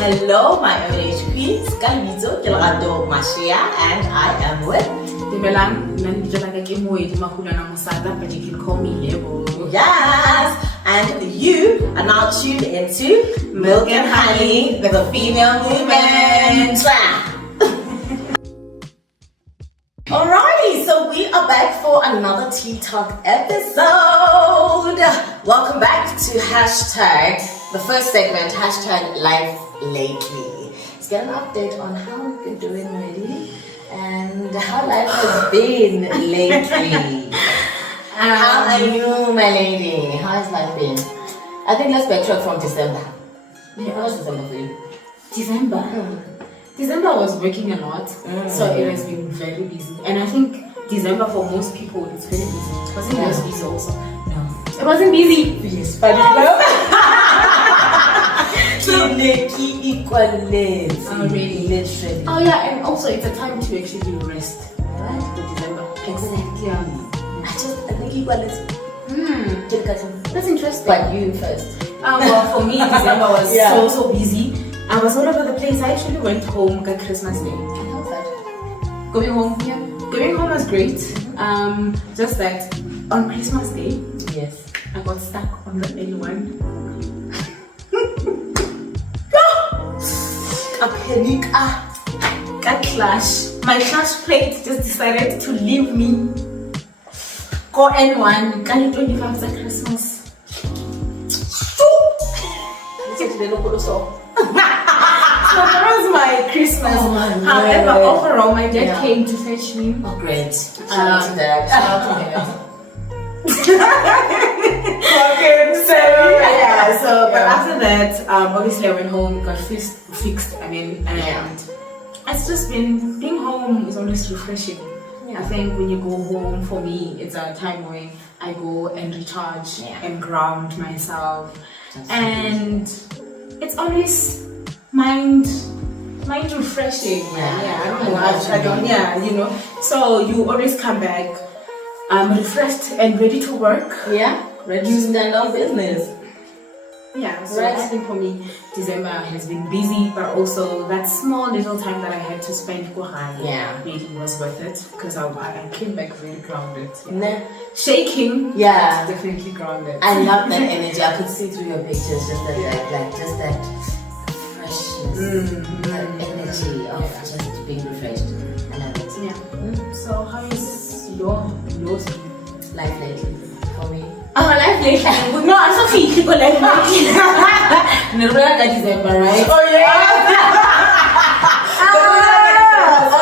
Hello, my OH queens. Kalbizo, Kelrado, Mashia, and I am with Moedi Molope, but you can call me Lebo. Yes, and you are now tuned into Milk and Honey, the female movement. Alrighty, so we are back for another Tea Talk episode. Welcome back to the first segment, #LifeLately. Let's get an update on how we've been doing, Moedi, and how life has been lately. How are you, my lady? How has life been? I think let's backtrack from December. How was December for you? December I was working a lot, so it has been very busy. And I think December for most people is very busy. Was it most busy also? No. It wasn't busy. Yes, but really? Literally. Oh yeah, and also it's a time to actually rest. Right? For December. Exactly. I think equal is. That's interesting. But you first. Well, for me, December was so busy. I was all over the place. I actually went home on Christmas Day. How was that? Going home, yeah. Going home was great. Just that on Christmas Day, yes, I got stuck on the N1. A panic. Got clash. My clash plate just decided to leave me. Go N1. Can you 25th at Christmas? So that was my Christmas. However, overall, my dad came to fetch me. Oh, great. Shout out to Dad. But after that, obviously I went home, got fixed, and it's just been, being home is always refreshing. I think when you go home, for me, it's a time where I go and recharge and ground myself. And it's always mind refreshing. So you always come back refreshed and ready to work. Ready to stand on business. So I think for me, December has been busy, but also that small little time that I had to spend really was worth it, because I came back very grounded. Shaking, definitely grounded. I love that energy. I could see through your pictures just that freshness, that energy of just being refreshed. I love it. So how is yours life lately for me? Life lately? No, I'm not feeling people life lately. December, right? Oh yeah.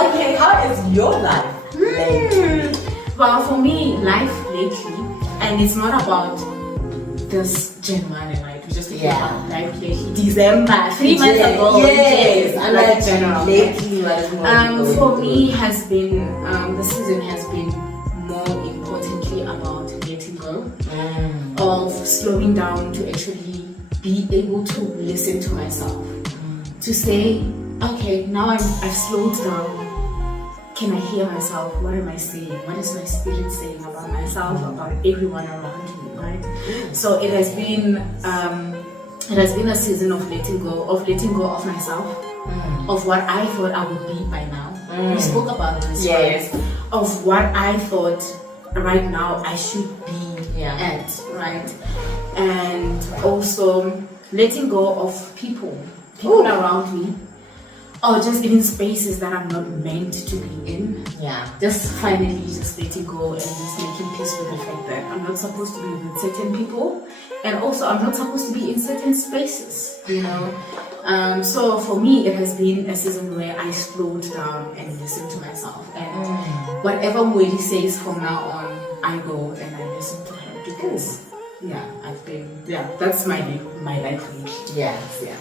Okay, how is your life lately? Well, for me, life lately, and it's not about this January, right? We just talking about life lately. December, 3 months ago. Yes, and like general. Lately, what is more for me has been the season has been more importantly about letting go, of slowing down to actually be able to listen to myself, to say, okay, now I've slowed down. Can I hear myself? What am I saying? What is my spirit saying about myself, about everyone around me, right? So it has been a season of letting go of myself, of what I thought I would be by now. We spoke about this, right? Of what I thought right now I should be at, right? And also letting go of people around me, or just even spaces that I'm not meant to be in. Just finally just letting go and just making peace with the fact that I'm not supposed to be with certain people, and also I'm not supposed to be in certain spaces, so for me it has been a season where I slowed down and listened to myself, and whatever Moedi says from now on, I go and I listen to her, because That's my life lead. Yes. Yeah.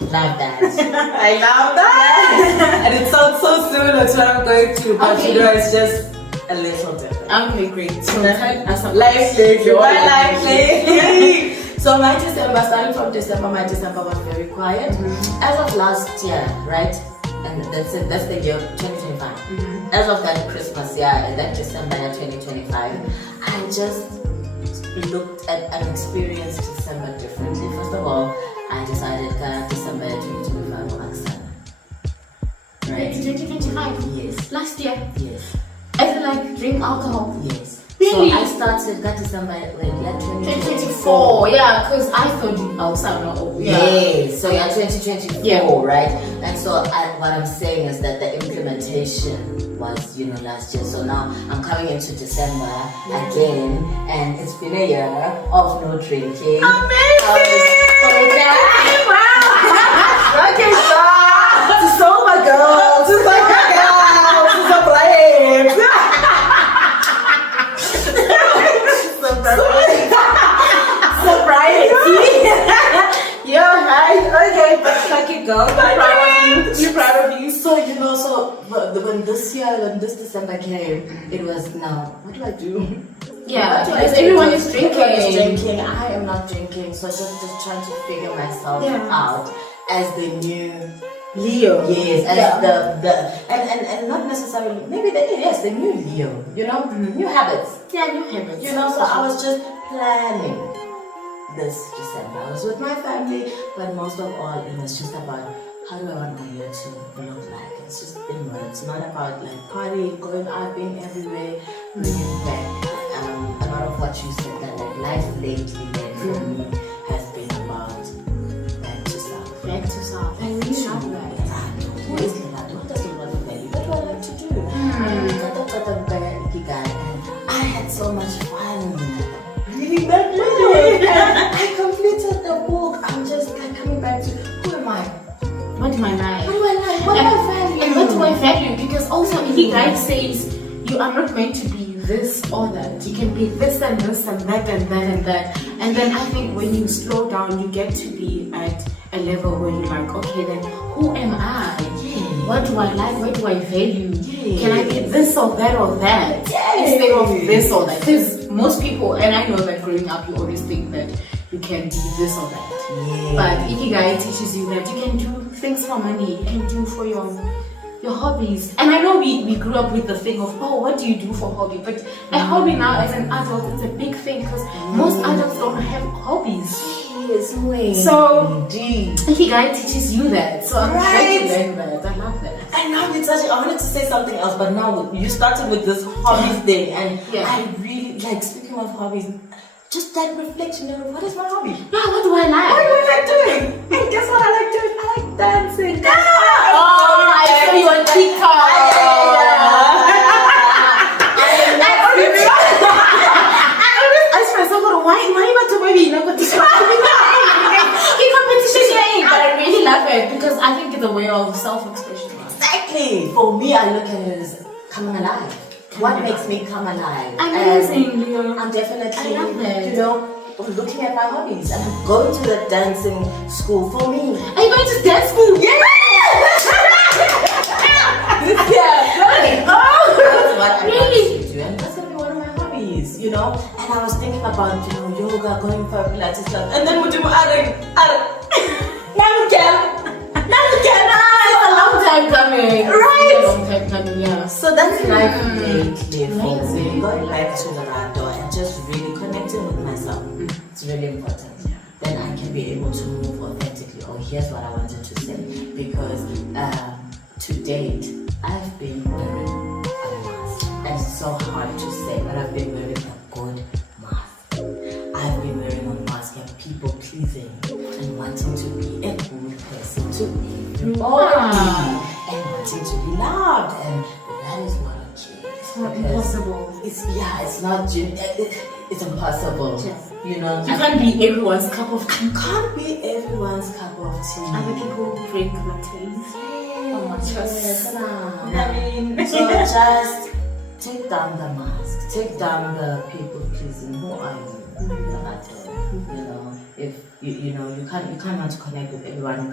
Love that. I love that. And it sounds so similar to what I'm going through, but Okay. you know, it's just a little different. Okay, great. So tell us about Life lately, your my life life lately. So my December, starting from December, my December was very quiet. As of last year, right? And that's it, that's the year 2025. As of that Christmas year, and that December year 2025, I just looked at and experienced December differently. First of all, I decided that December year 2025 was Sana. Right? 2025. Yes. Last year. Yes. As in like drink alcohol. Yes. Really? So I started that December like year 2024. Yeah, because I thought you outside or Yes, so you're 2024, Yeah. right? And so what I'm saying is that the implementation was, last year. So now I'm coming into December again, and it's been a year of no drinking. Amazing! Wow! Okay, to solve my girl, to solve my girl, to surprise. Yo, hi. Okay, fuck it, go. You're proud of you. So when this December came, it was now. What do I do? Yeah, What do I because do? everyone is drinking. Everyone is drinking. I am not drinking. So just trying to figure myself out as the new Leo. Yes, as the and not necessarily maybe the new Leo. New habits. Yeah, new habits. So I was just planning this December. I was with my family, but most of all, it was just about how do I want my year to look like. It's just inward. It's not about like partying, going out, being everywhere, bringing back a lot of what you said. That like life lately, that for me has been about back to self. Back to self. I really love that. What does it want to value? What do I like to do? And I had so much fun reading that book. I completed the book. I'm just like coming back to who am I? What do I like? What do I like? What do I value? And what do I value? Because also Ikigai says you are not meant to be this or that. You can be this and this and that and that and that. And then I think when you slow down, you get to be at a level where you're like, okay, then who am I? What do I like? What do I value? Can I be this or that or that? Instead of this or that? Because most people, and I know that growing up, you always think that you can be this or that. But Ikigai teaches you that you can do things for money, you can do for your hobbies. And I know we grew up with the thing of, oh, what do you do for hobby? But a hobby now as an adult, it's a big thing because most adults don't have hobbies. So Ikigai teaches you that. So I'm trying to learn that. I love that. And now you're touching, I wanted to say something else, but now you started with this hobbies thing, and I really like, speaking of hobbies, just that reflection of what is my hobby? Yeah, what do I like? What do I like doing? And guess what I like doing? I like dancing. Oh, I saw you on TikTok. I swear, someone, why you want to maybe not competition? But I really love it because I think it's a way of self-expression. Exactly. For me, I look at it as coming alive. What makes me come alive? Amazing, Leo. I'm definitely, I love that. looking at my hobbies. And I'm going to the dancing school for me. Are you going to dance school? Yeah! That's what I Really? want to do. And that's going to be one of my hobbies, And I was thinking about, yoga, going for a Pilates class. And then we'll do It's a long time coming. Right? It's a long time coming, yeah. So that's life lately for me. Amazing. Going back to the rado and just really connecting with myself. It's really important. Then I can be able to move authentically. Oh, here's what I wanted to say. Because to date, I've been wearing a mask. And it's so hard to say, but I've been wearing a good mask. I've been wearing a mask and people pleasing and wanting to be a good person to everybody and wanting to be loved, and that is not okay. It's not impossible. It's not. It's impossible. Yes. You can't be everyone's cup of tea. You can't be everyone's cup of tea. Other people drink lattes. So just take down the mask. Take down the people pleasing. Who are you? You know, if you know you can't want to connect with everyone.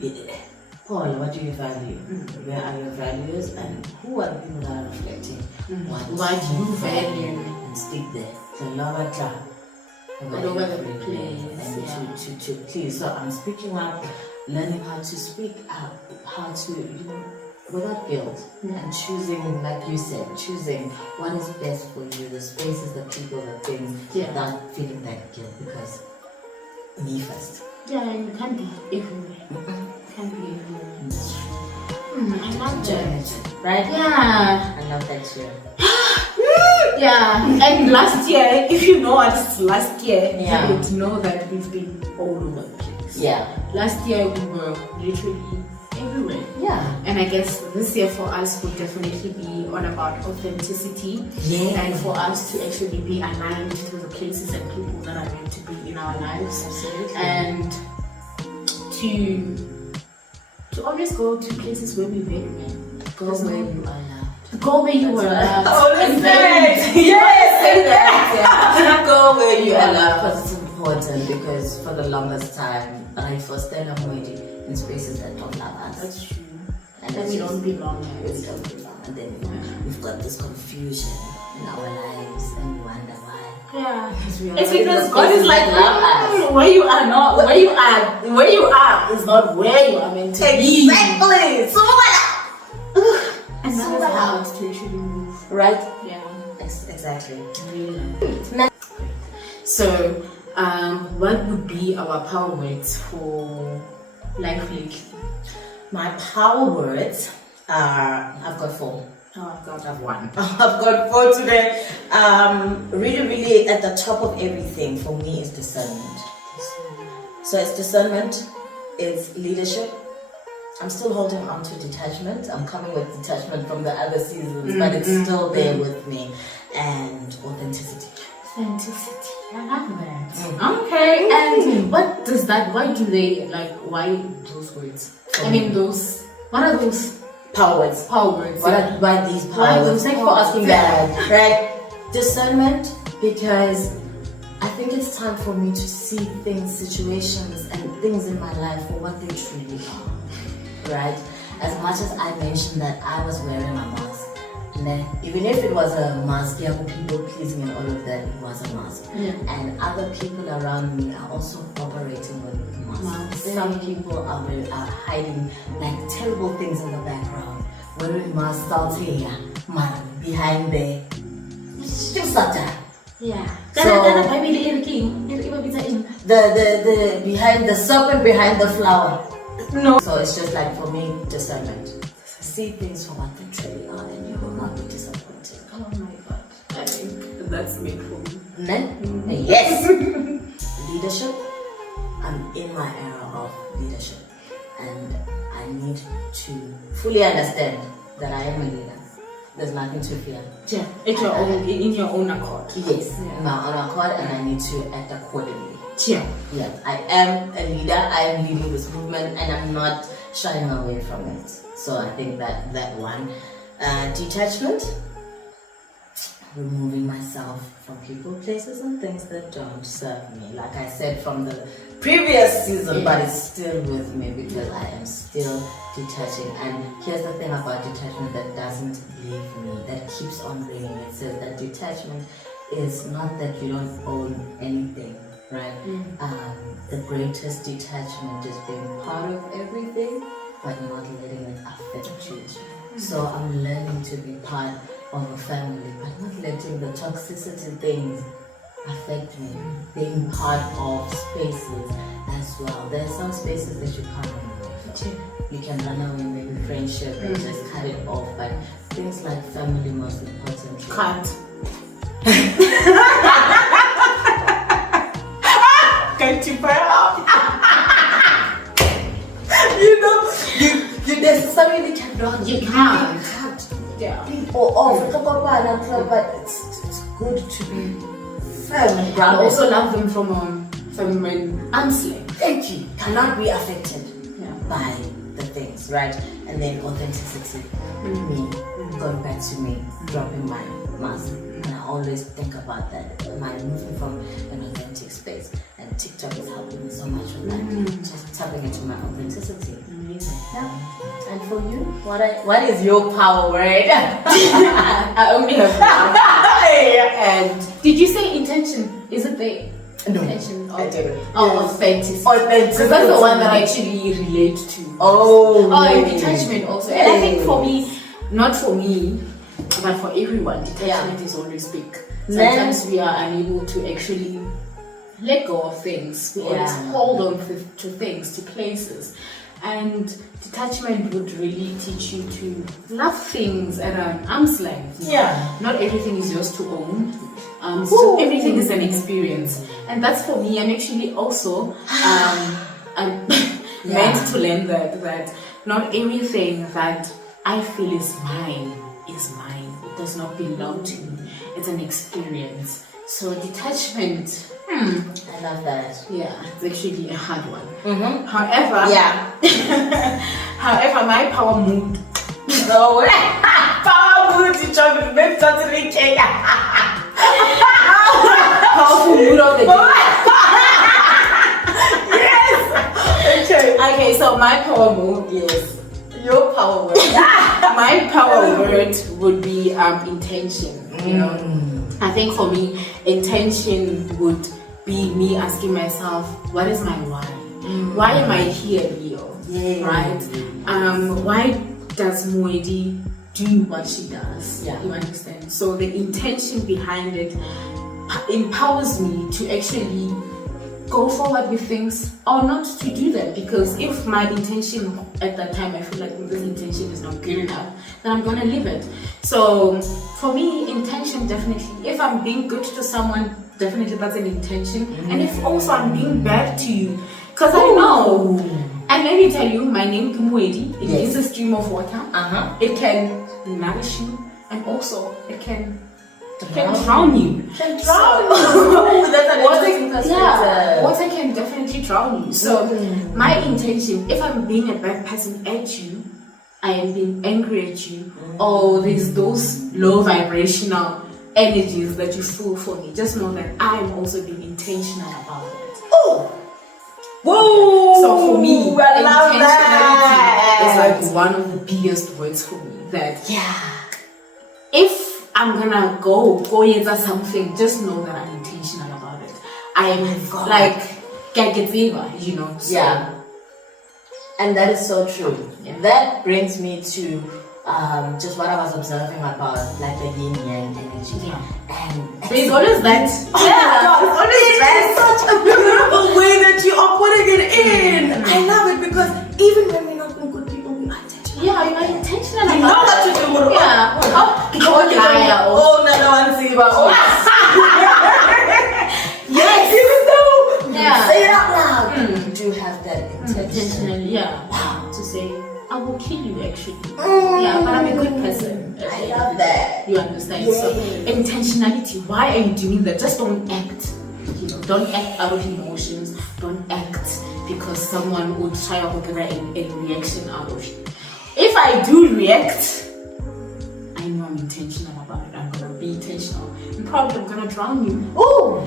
You can't. Paul, what do you value? Where are your values, and who are the people that are reflecting? What do you value? And stick there. The lover club. All over the place. And to please. So I'm speaking up, learning how to speak up, how to, you know, without guilt, and choosing, like you said, choosing what is best for you, the spaces, the people, the things, without feeling that guilt, because me first. Yeah, you can't be everywhere. Can't be everywhere. I love that. Right? Yeah. I love that too. Yeah. And last year, if you know us, last year, Yeah. you would know that we've been all over the place. Yeah. Last year, we were literally everywhere. Yeah. And I guess this year for us would definitely be all about authenticity. Yeah. And for us to actually be aligned to the places and people that are meant to be in our lives. Absolutely. And to always go to places where we value. Go where you are loved. Go where you are loved. Yes. Go where you are loved, because it's important. Because for the longest time, I first stand up Moedi in spaces that don't love us. That's true. And we don't belong. We don't belong. And then we've got this confusion in our lives, and we wonder why. Yeah. It's because God is like, love us. where you are not, where you are is not where you are meant to be. Exactly. So And that is hard to actually move. right? Yeah. Exactly. Really love it. So, what would be our power words for life lately? My power words are, I've got 4. Oh, I've got one. I've got 4 today. Really at the top of everything for me is discernment. So it's discernment, it's leadership. I'm still holding on to detachment. I'm coming with detachment from the other seasons, but it's still there with me. And authenticity. Authenticity. I love that. Okay. And what does that, why do they, like, why those words? I mean, those, what are those? Power words. Power words. Why these power Why words? those? Thank you for asking that. Right? Discernment, because I think it's time for me to see things, situations, and things in my life for what they truly are. Right? As much as I mentioned that I was wearing a mask, and then even if it was a mask, yeah, for people pleasing and all of that, it was a mask. Yeah. And other people around me are also operating with masks. Some people are hiding like terrible things in the background, wearing masks out here, man, behind there. Yeah. So- the behind the serpent behind the flower. No. So it's just like for me, discernment. See things for what they truly are, and you will not be disappointed. Oh my God. I think that's made for me. Then, yes. Leadership. I'm in my era of leadership, and I need to fully understand that I am a leader. There's nothing to fear. Yeah. In your own accord. Yes, in my own accord, and I need to act accordingly. Yeah. Yeah, I am a leader. I am leading this movement, and I'm not shying away from it. So I think that one, detachment, removing myself from people, places, and things that don't serve me. Like I said from the previous season, but it's still with me because I am still detaching. And here's the thing about detachment that doesn't leave me, that keeps on bringing. It says that detachment is not that you don't own anything. Right? The greatest detachment is being part of everything, but not letting it affect you. So I'm learning to be part of a family, but not letting the toxicity things affect me. Being part of spaces as well. There are some spaces that you can't run away from. You can run away, maybe friendship, and just cut it off. But things like family, most importantly. Cut. You know, you necessarily cannot. You can't. Yeah. But it's good to be firm and I grounded. also love them from an arm's length. Thank you. Cannot be affected Yeah. by the things, right? And then authenticity. Me, going back to me, dropping my mask. And I always think about that. Am I moving from an authentic space? And TikTok is helping me so much with that. Just tapping into my authenticity. Amazing. Yeah. And for you, what is your power word? I only have one. And did you say intention? Is it there? No, intention. I didn't. Oh, authenticity. Authenticity. Because that's the one that I actually relate to. Oh, and detachment also. And I think for me, not for me, but for everyone, detachment is always big. Sometimes we are unable to actually let go of things. We always hold on to things, to places. And detachment would really teach you to love things at an arm's length. Yeah. Not everything is yours to own. So everything is an experience. And that's for me. I'm actually also I'm meant to learn that not everything that I feel is mine. It does not belong to me. It's an experience. So detachment, I love that. yeah, it's actually a hard one. Mm-hmm. However, however, my power mood. No, power mood to jump in totally cake. Powerful mood of the day. Yes. Okay, so my power mood, Yes. Your power word. my power word would be intention. You know, I think for me, intention would be me asking myself, what is my why? Why am I here, Leo? Yeah. Right? Why does Moedi do what she does? Yeah. You understand? So the intention behind it empowers me to actually go forward with things or not to do that, because if my intention at that time I feel like this intention is not good enough, then I'm gonna leave it. So for me, intention definitely, if I'm being good to someone, definitely that's an intention. And if also I'm being bad to you, because I know, and let me tell you, my name is Moedi. It is a stream of water. It can nourish you, and also it can drown you. That's an interesting perspective. Yeah, water can definitely drown you. So my intention, if I'm being a bad person at you, I am being angry at you, or there's those low vibrational energies that you feel for me, just know that I'm also being intentional about it. Oh! Whoa! So for me, I love that. is like one of the biggest words for me. That Yeah. if I'm gonna go into something, just know that I'm intentional about it. I am like gagetiva, you know. So, Yeah. And that is so true. Yeah. That brings me to just what I was observing about like the yin yang energy. Yeah. And there's always that. It's such a beautiful way that you are putting it in. I love it because even when we're not good people, we are intentional. Yeah, you are intentional You about know what to it. do. Yeah. Yes, even though Yeah. say it out loud. You do have that intention. Intentionally, yeah. Wow. To say, I will kill you actually. Yeah, but I'm a good person. I love that. You understand? Yay. So intentionality. Why are you doing that? Just don't act. You know, don't act out of emotions. Don't act because someone would try to get a reaction out of you. If I do react, I know I'm intentional about it. I'm gonna be intentional. And probably I'm gonna drown you. Ooh!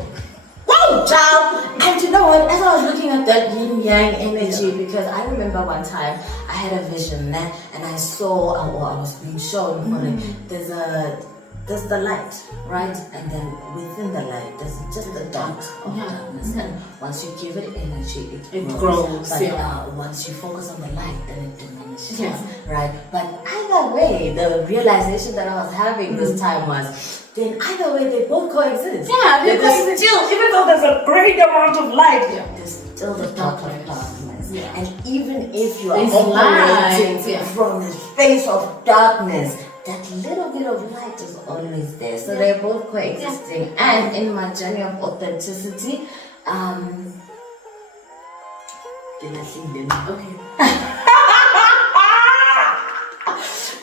Whoa, child! And you know what? As I was looking at that yin yang energy, because I remember one time I had a vision and I saw, or I was being shown, there's the light, right? And then within the light, there's just the dark of darkness. And once you give it energy, it grows. But once you focus on the light, then it diminishes, right? But either way, the realization that I was having this time was, then either way, they both coexist. Yeah, they coexist. Still, even though there's a great amount of light, there's still the dark of darkness. Yeah. And even if you are There's operating light, from the space of darkness, that little bit of light is always there. So they're both coexisting. And in my journey of authenticity,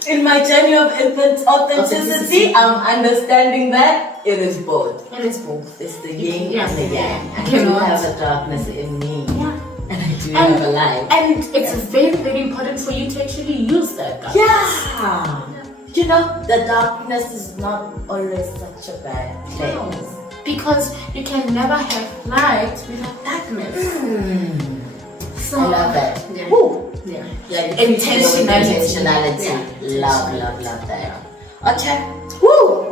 in my journey of authenticity, I'm understanding that it is both. It is both. It's the yin and the yang. I do cannot have a darkness in me. Yeah. And I do have a light. And it's very, very important for you to actually use that. Yeah. You know, the darkness is not always such a bad place. No, because you can never have light without darkness. So, I love that. Yeah. Woo. Yeah. Yeah, Intentionality. Yeah. Love that. Okay. Woo!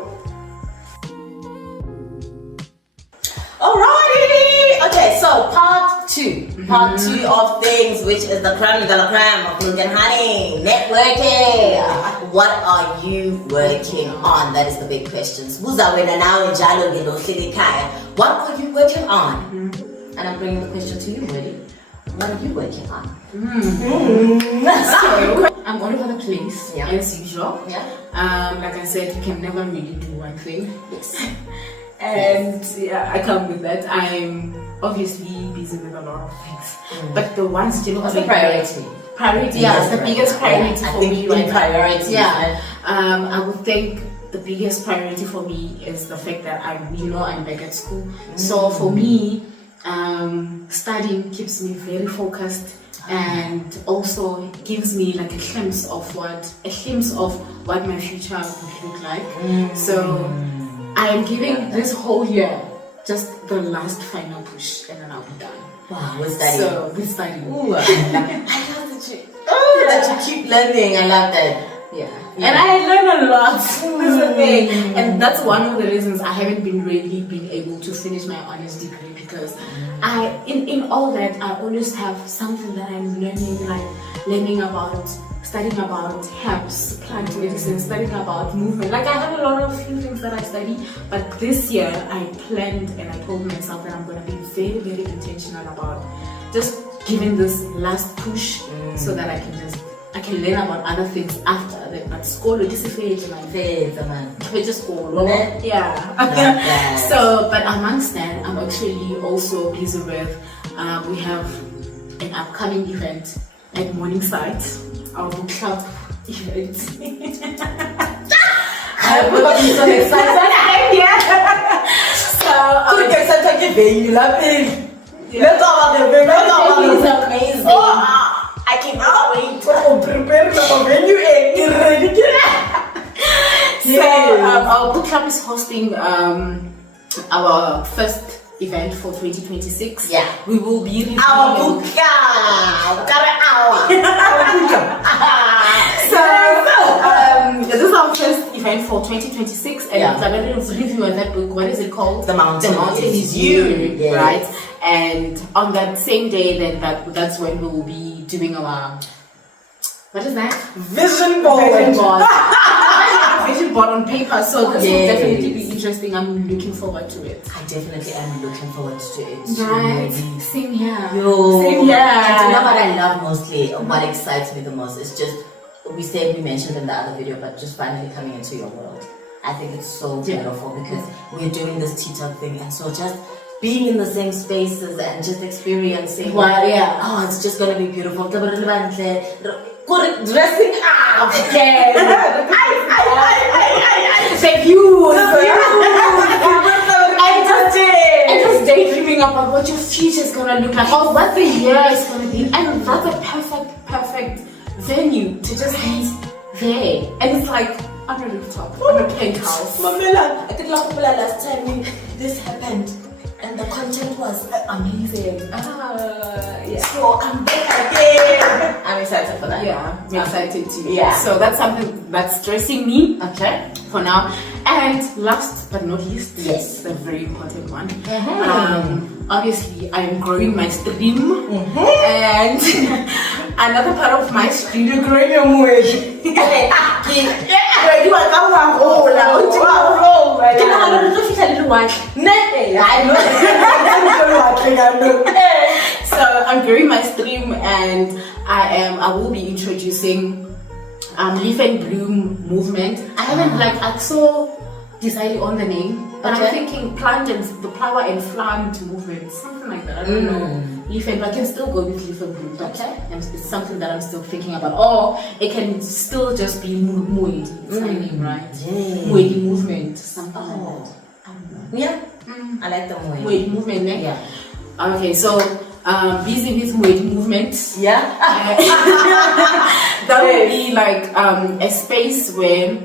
Alrighty! Okay, so part two. Part two of things, which is the creme de la creme of Milk and Honey. Networking. What are you working on? That is the big questions. What are you working on? And I'm bringing the question to you, Moedi. What are you working on? So, I'm all over the place, as usual. Yeah. Like I said, you can never really do one thing. Yes. And yeah, I come with that. I'm obviously busy with a lot of things. But the one still What's the priority? Yes, the biggest priority for me right now. Priority. Yeah. I would think the biggest priority for me is the fact that I'm back at school. So for me, studying keeps me very focused and also gives me like a glimpse of what my future would look like. So I am giving this whole year just the last final push and then I'll be done. Wow, we're studying. So we're studying. Ooh, I love that you keep learning. I love that. Yeah. And I learn a lot. That's the thing. And that's one of the reasons I haven't been able to finish my honors degree, because in all that I always have something that I'm learning about, studying about herbs, plant medicine, studying about movement. Like I have a lot of few things that I study, but this year I planned and I told myself that I'm going to be very, very intentional about just giving this last push so that I can learn about other things after that. But school is a phase, man. Just school, yeah. So, but amongst that, I'm actually also busy with. We have an upcoming event at Morningside, our book club event. I'm so excited. So, Let's talk about the venue. it's amazing. I cannot wait to prepare the venue and get ready. So our book club is hosting our first event for 2026. Yeah. We will be reviewing Our book club. This is our first event for 2026, and I'm going to review that book. What is it called? The Mountain is You, Yes. right? And on that same day, that's when we will be doing our, what is that? Vision board. Vision board on paper. So this will definitely be interesting. I'm looking forward to it. I definitely am looking forward to it. Right. Same here. Same here. Same here. And you know what I love mostly? What excites me the most is just, we mentioned in the other video, but just finally coming into your world. I think it's so beautiful because we're doing this TikTok thing, and so just being in the same spaces and just experiencing. Oh, it's just gonna be beautiful. Dressing up. Okay. The views. And just daydreaming about what your future is gonna look like, or what the year is gonna be, and that's a perfect venue to just be there. And it's like on a rooftop, on a penthouse. Mamela, I think last time this happened, and the content was amazing. So I'm back again. I'm excited for that. Yeah, I'm excited too. Yeah. So that's something that's stressing me. Okay. For now. And last but not least, the very important one. Obviously, I am growing my stream, and another part of my stream growing your Moedi. So I'm growing my stream, and I will be introducing Leaf and Bloom movement. I haven't I so decided on the name, but I'm thinking the flower and plant movement, something like that. I don't know. Leaf and I can still go with Leaf and Bloom. And it's something that I'm still thinking about. Or it can still just be Moedi. It's my name, right? Moedi movement, something like that. I don't know. Yeah. I like the Moedi. Moedi movement, Yeah. Okay, so busy with Moedi movement. Yeah. That would be like a space where,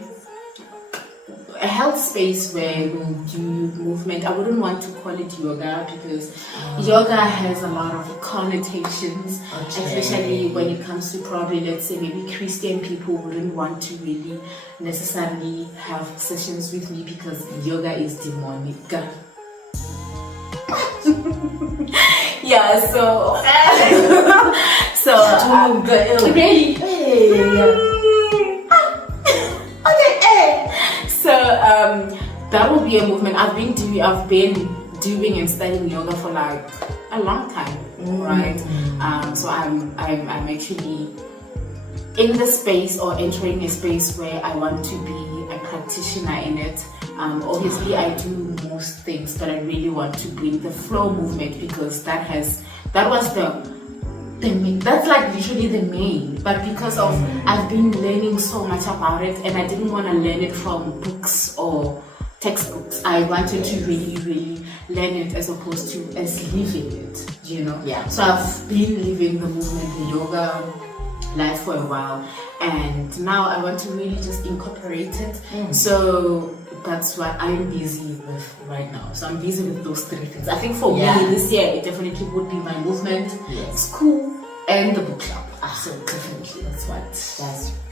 a health space where we'll do movement. I wouldn't want to call it yoga because yoga has a lot of connotations, especially when it comes to probably, let's say, maybe Christian people wouldn't want to really necessarily have sessions with me because yoga is demonic. Yeah, so really. So that will be a movement. I've been doing and studying yoga for like a long time, right? So I'm actually in the space or entering a space where I want to be a practitioner in it. Obviously I do most things, but I really want to bring the flow movement because that's like literally the main, but because of I've been learning so much about it and I didn't want to learn it from books or textbooks. I wanted to really learn it as opposed to as living it, you know. Yeah. So I've been living the movement, the yoga life for a while, and now I want to really just incorporate it. So that's what I'm busy with right now. So I'm busy with those three things. I think for me this year it definitely would be my movement, school, and the book club. So definitely That's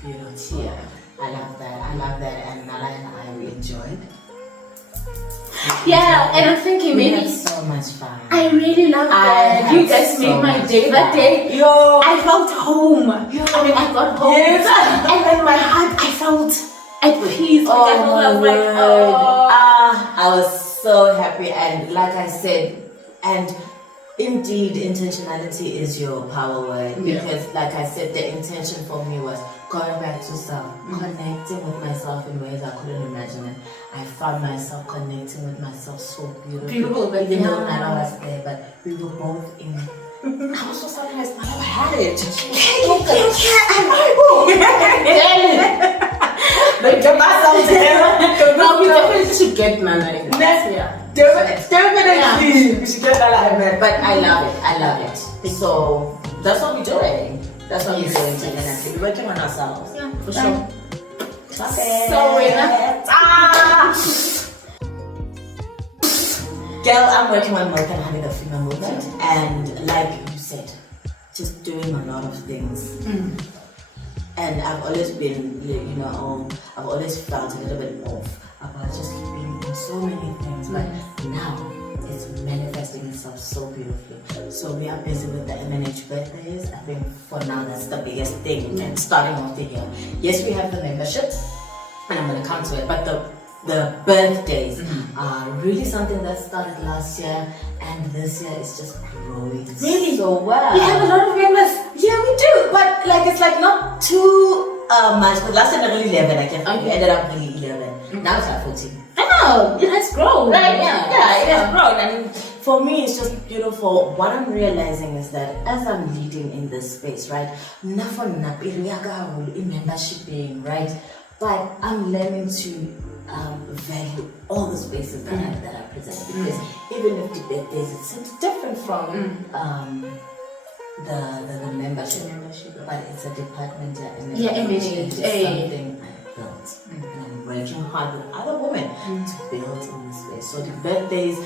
beautiful. Yeah. I love that, and Nala and I, we enjoyed. Yeah, and I'm thinking We maybe had so much fun. I really love that. You guys made my day that day. Yo, I felt home. I mean, I got home. Yes. And then my heart, I felt at peace. Oh I my was like, word. I was so happy, and like I said, and indeed, intentionality is your power word. Because like I said, the intention for me was going back to self, connecting with myself in ways I couldn't imagine it. I found myself connecting with myself so beautiful. but Even though Nana was there, but we were both in. I was so surprised. Nana had it. But get myself together. No, we definitely should get Nana in. Definitely. We should get Nana in. But I love it. So that's what we're doing. That's what we're doing together. We're working on ourselves. Yeah, for sure. So girl, I'm working on American Honey, the female movement, and like you said, just doing a lot of things. And I've always been, I've always felt a little bit off about just being in so many things, but now it's manifesting itself so beautifully. So we are busy with the MNH birthdays. I think for now that's the biggest thing, and starting off the year. Yes, we have the membership, and I'm going to come to it, but the birthdays are really something that started last year, and this year is just growing so well. We have a lot of members. Yeah, we do, but like it's like not too much. But last year I really 11. I ended up really 11. Now it's like 14. I know, it has grown. Right? Yeah, it has grown, and for me it's just beautiful. What I'm realizing is that as I'm leading in this space, right, membershiping, right, but I'm learning to value all the spaces that I present, because even if the birthdays, it seems different from the membership, but it's a department. It's something I built, and I'm working hard with other women to build in this space. So the birthdays,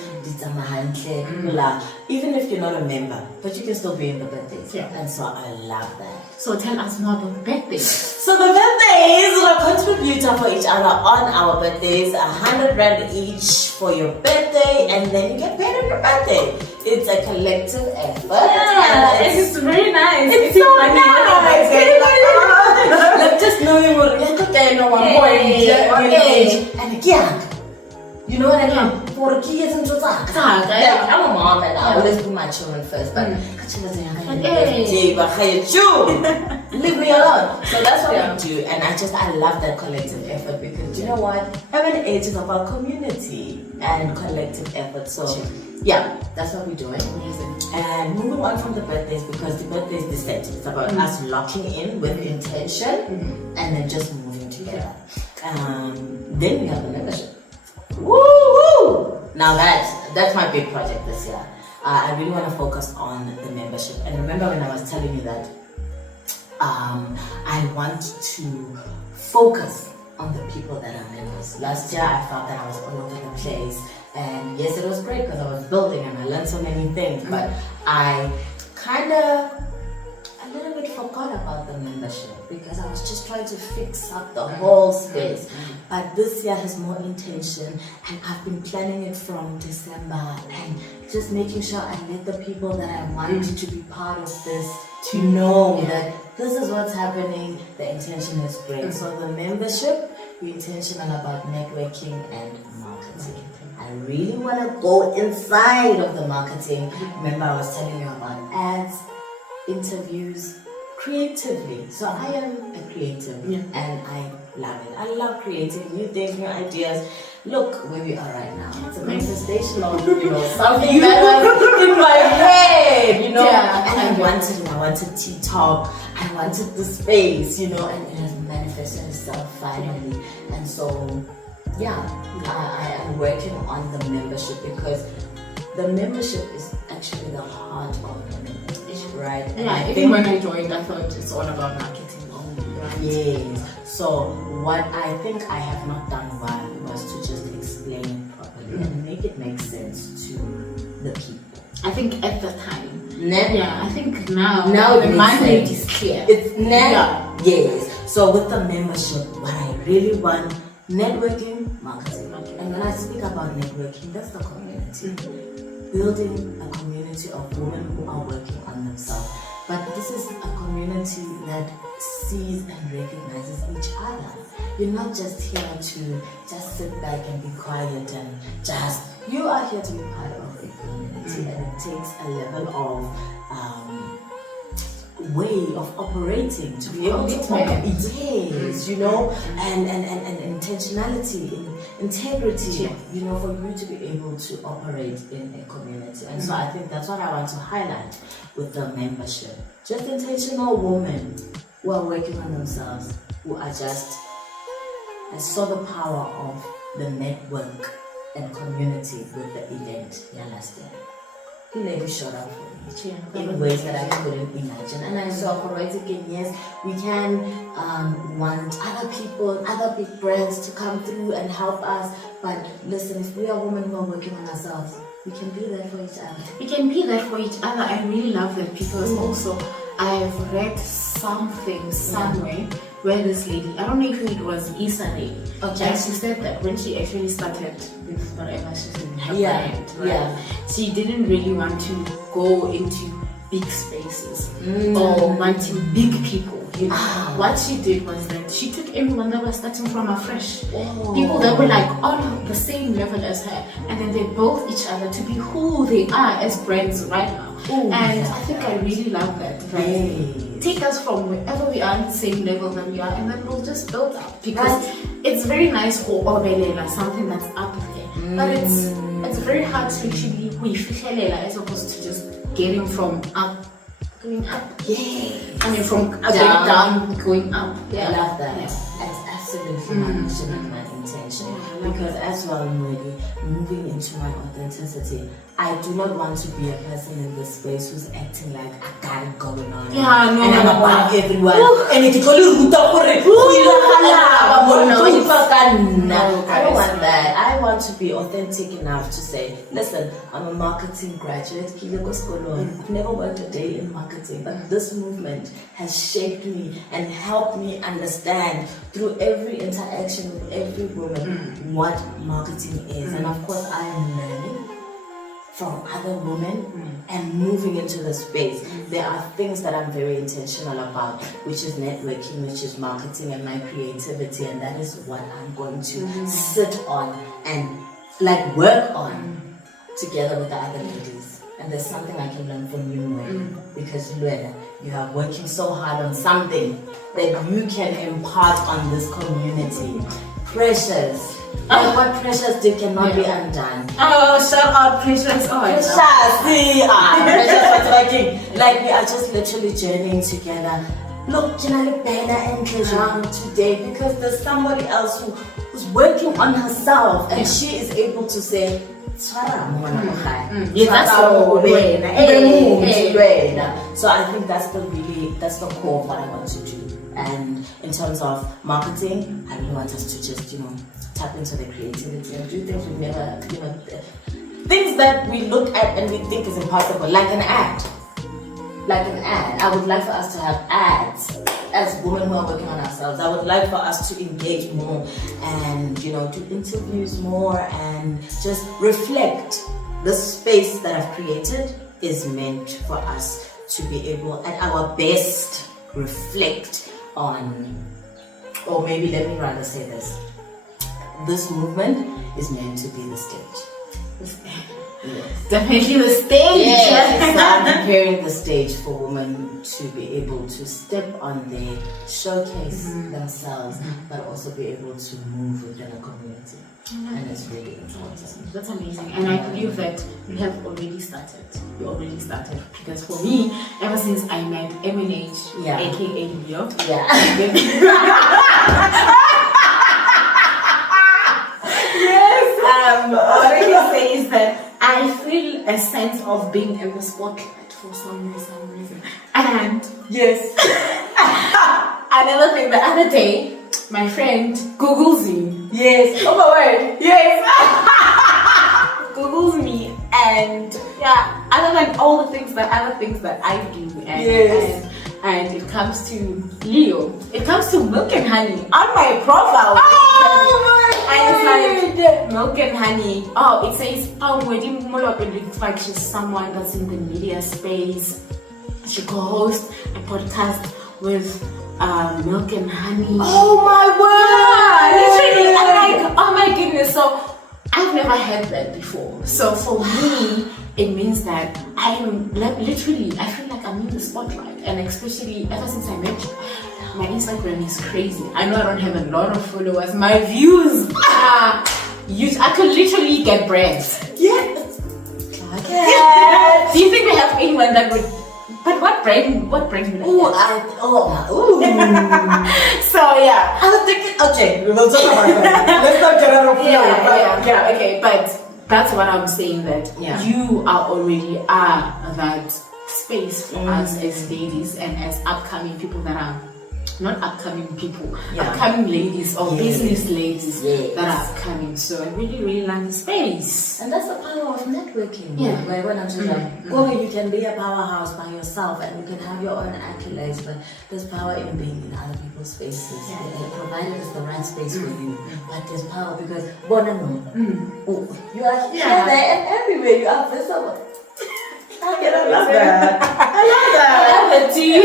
even if you're not a member, but you can still be in the birthdays, and so I love that. So tell us more about birthdays. So the birthdays, we're contributor for each other on our birthdays, 100 Rand each for your birthday, and then you get paid on your birthday. It's a collective effort. Yeah, it's very nice. It's so nice. Like just knowing what and again, you know what I mean? For kids and I'm a mom and I always put my children first, but leave me alone. So that's what we do, and I love that collective effort, because you know what? M&H is about community and collective effort. So yeah, that's what we're doing. And moving on from the birthdays, because the birthdays is the set. It's about us locking in with intention and then just moving together. Then we have the membership. Woo! Now that's my big project this year. I really want to focus on the membership. And remember when I was telling you that I want to focus on the people that are members. Last year I felt that I was all over the place, and yes, it was great because I was building and I learned so many things, but I kind of a little bit forgot about the membership because I was just trying to fix up the whole space. But this year has more intention, and I've been planning it from December and just making sure I let the people that I want to be part of this to know that this is what's happening. The intention is great. So the membership, we're intentional about networking and marketing. I really want to go inside of the marketing. Remember I was telling you about ads, interviews, creatively. So I am a creative and I love it. I love creating new things, new ideas. Look where we are right now. It's a manifestation of, something that was in my head, and I wanted T-Top, I wanted the space, and it has manifested itself finally. And so, I am working on the membership because the membership is actually the heart of the membership, right? And yeah, even when I joined, I thought it's all about marketing only, right? Yes. So what I think I have not done well was to just explain it properly and make it make sense to the people. I think at the time. I think now the mandate is clear. It's yes. So with the membership, what I really want, networking, marketing. And when I speak about networking, that's the community. Building a community of women who are working on themselves. But this is a community that sees and recognizes each other. You're not just here to just sit back and be quiet and you are here to be part of a community, and it takes a level of way of operating to be able to and intentionality, integrity, for you to be able to operate in a community. And so I think that's what I want to highlight with the membership. Just intentional women who are working on themselves, who are I saw the power of the network and community with the event last year. He really showed up for me in ways that I couldn't imagine. And I saw operating again, yes, we can want other people, other big brands to come through and help us. But listen, if we are women who are working on ourselves, we can be there for each other. We can be there for each other. I really love that because also I've read something somewhere where this lady, I don't know if it was Issa lady, and she said that when she actually started with whatever she's doing, her brand, right? She didn't really want to go into big spaces or wanting big people. What she did was that she took everyone that was starting from afresh, people that were like on the same level as her, and then they built each other to be who they are as brands right now. And I think I really love that. Take us from wherever we are at the same level that we are, and then we'll just build up, because it's very nice for Obelela, something that's up there, but it's very hard to actually as opposed to just getting from up going up. I mean from down going up. I love that. That's absolutely my mission and my intention. Because as well, Moedi, moving into my authenticity, I do not want to be a person in this space who's acting like I got it going on. And I'm above everyone. And it's I don't want that. I want to be authentic enough to say, listen, I'm a marketing graduate. I've never worked a day in marketing, but this movement has shaped me and helped me understand through every interaction with every woman what marketing is. And of course, I am learning from other women and moving into the space. There are things that I'm very intentional about, which is networking, which is marketing and my creativity, and that is what I'm going to sit on and work on together with the other ladies. And there's something I can learn from you, Moedi, because Luella, you are working so hard on something that you can impart on this community. Precious. What Precious did cannot be undone. Oh, shout out Precious. Precious, we are just literally journeying together. Look, Benna and Treasure today, because there's somebody else who's working on herself, and she is able to say, Tshwara mona mo gae. Yes, that's Tshwara the way. So I think that's the core of what I want to do. And in terms of marketing, I really want us to just, tap into the creativity and do things we've never, things that we look at and we think is impossible, like an ad. I would like for us to have ads as women who are working on ourselves. I would like for us to engage more and, do interviews more and just reflect. The space that I've created is meant for us to be able, at our best, reflect on, or maybe let me rather say this movement is meant to be the stage. Yes. Definitely the stage. Yes, so I'm preparing the stage for women to be able to step on there, showcase themselves, but also be able to move within a community. And it's really important. That's amazing. And I believe that you have already started. You already started. Because for me, ever since I met MNH, aka Leo, what I can say is that I feel a sense of being in the spotlight for some reason. And yes, another thing, the other day, my friend Googles me. Yes. Oh my word. Yes. Googles me, and other than all the things that I do, and it comes to Leo, it comes to Milk and Honey on my profile. And it's like Milk and Honey. Oh, it says Moedi Molope. It looks like she's someone that's in the media space. She co-hosts a podcast with Milk and Honey. Oh my word! Literally, I'm like, oh my goodness. So I've never heard that before. So for me, it means that I am literally, I feel like I'm in the spotlight, and especially ever since I met you. My Instagram is crazy. I know I don't have a lot of followers. My views are huge. I could literally get brands. Yes. Do you think we have anyone that would? But what brand would I get? So I was thinking. Okay, we will talk about that. Let's not get out of flow. Okay, but that's what I'm saying. That you are already that space for us as ladies and as upcoming people that are. Not upcoming people, upcoming ladies or business ladies that are upcoming. So I really, really like the space. And that's the power of networking. Yeah. Where when I'm just like, go, you can be a powerhouse by yourself and you can have your own accolades, but there's power in being in other people's spaces. Provided it's the right space for you. But there's power because, you are here, there, and everywhere. You are visible. I love that. I love it too.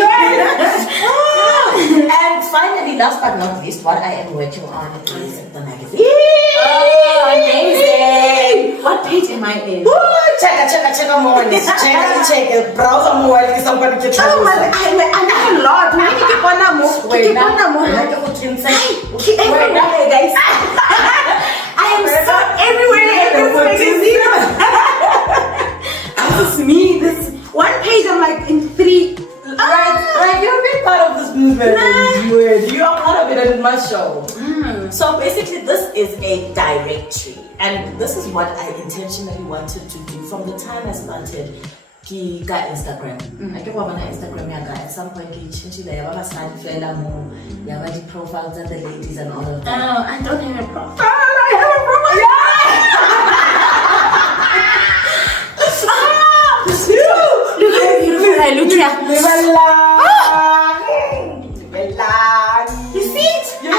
And finally, last but not least, what I am working on is the magazine. Amazing! What page am I in? Check more. Check. Browse more. Somebody get oh my! I know a lot. I need to keep on more. Wait, guys. I am so everywhere in this magazine. This is me. This one page. I'm like in 3. Right, you're a big part of this movement. You are part of it in my show. So basically, this is a directory, and this is what I intentionally wanted to do from the time I started. Instagram. I keep on Instagram. At some point, the profiles of the ladies and all of that. Oh, I don't have a profile. I have a profile. Look how beautiful I look here. You see it? You're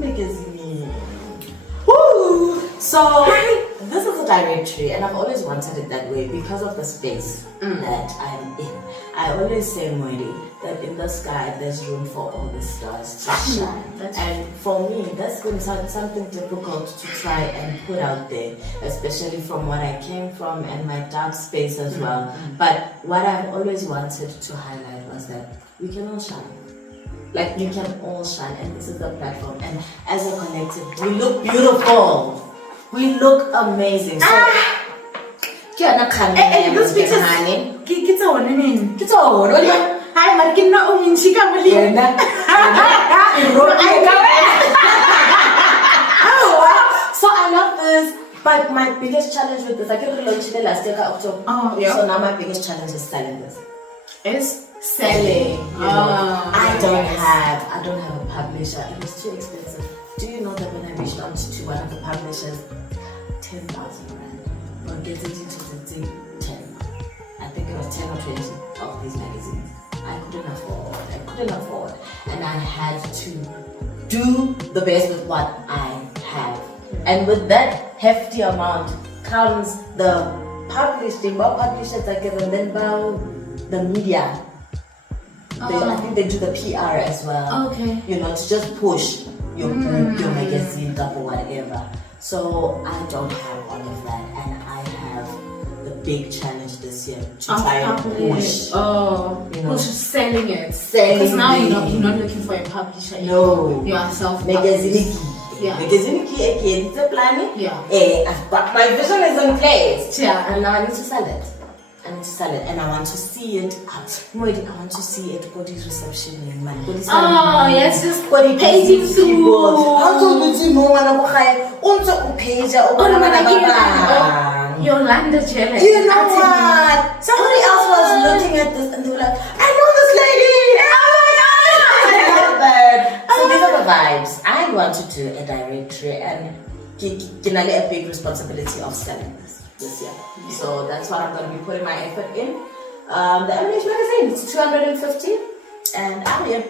magazine. Woo! So this is a directory, and I've always wanted it that way because of the space that I'm in. I always say, Moedi, that in the sky there's room for all the stars to shine. And for me, that's been something difficult to try and put out there, especially from what I came from and my dark space as well. But what I've always wanted to highlight was that we can all shine. Like, we can all shine, and this is the platform. And as a collective, we look beautiful. We look amazing. So, this picture it's a one name. It's a one. I'm marking now in Chicago. is, but my biggest challenge with this, I can launch it last year October. Oh, yeah. So now my biggest challenge is selling this. Is selling. You know, I don't have a publisher. It was too expensive. Do you know that when I reached out to one of the publishers, 10,000 rand for getting into the 10. I think it was 10 or 20 of these magazines. I couldn't afford. And I had to do the best with what I have. And with that hefty amount comes the publishing, about publishers are given, then about the media. I think they do the PR as well. Okay. You know, to just push your book, your magazine, or whatever. So I don't have all of that, and I have the big challenge this year to try and push. Oh, you know, push selling it. Selling because now the- you're not looking for a publisher. No. You are self Magazine. Yeah. Magazine again, it's a planning. Yeah. I've got my vision is in place. Yeah. And now I need to sell it. And I want to see it. Moedi, I want to see it. Body's reception in my body. Oh, yes, just body painting through. How to do more when I'm on page or Yolanda jealous. you know what? Somebody else was looking at this and they were like, I know this lady. Oh my god! I love that. So these are the vibes. I want to do a directory and a big responsibility of selling this year. So that's what I'm going to be putting my effort in. The MNH magazine, it's 250 and I'm here.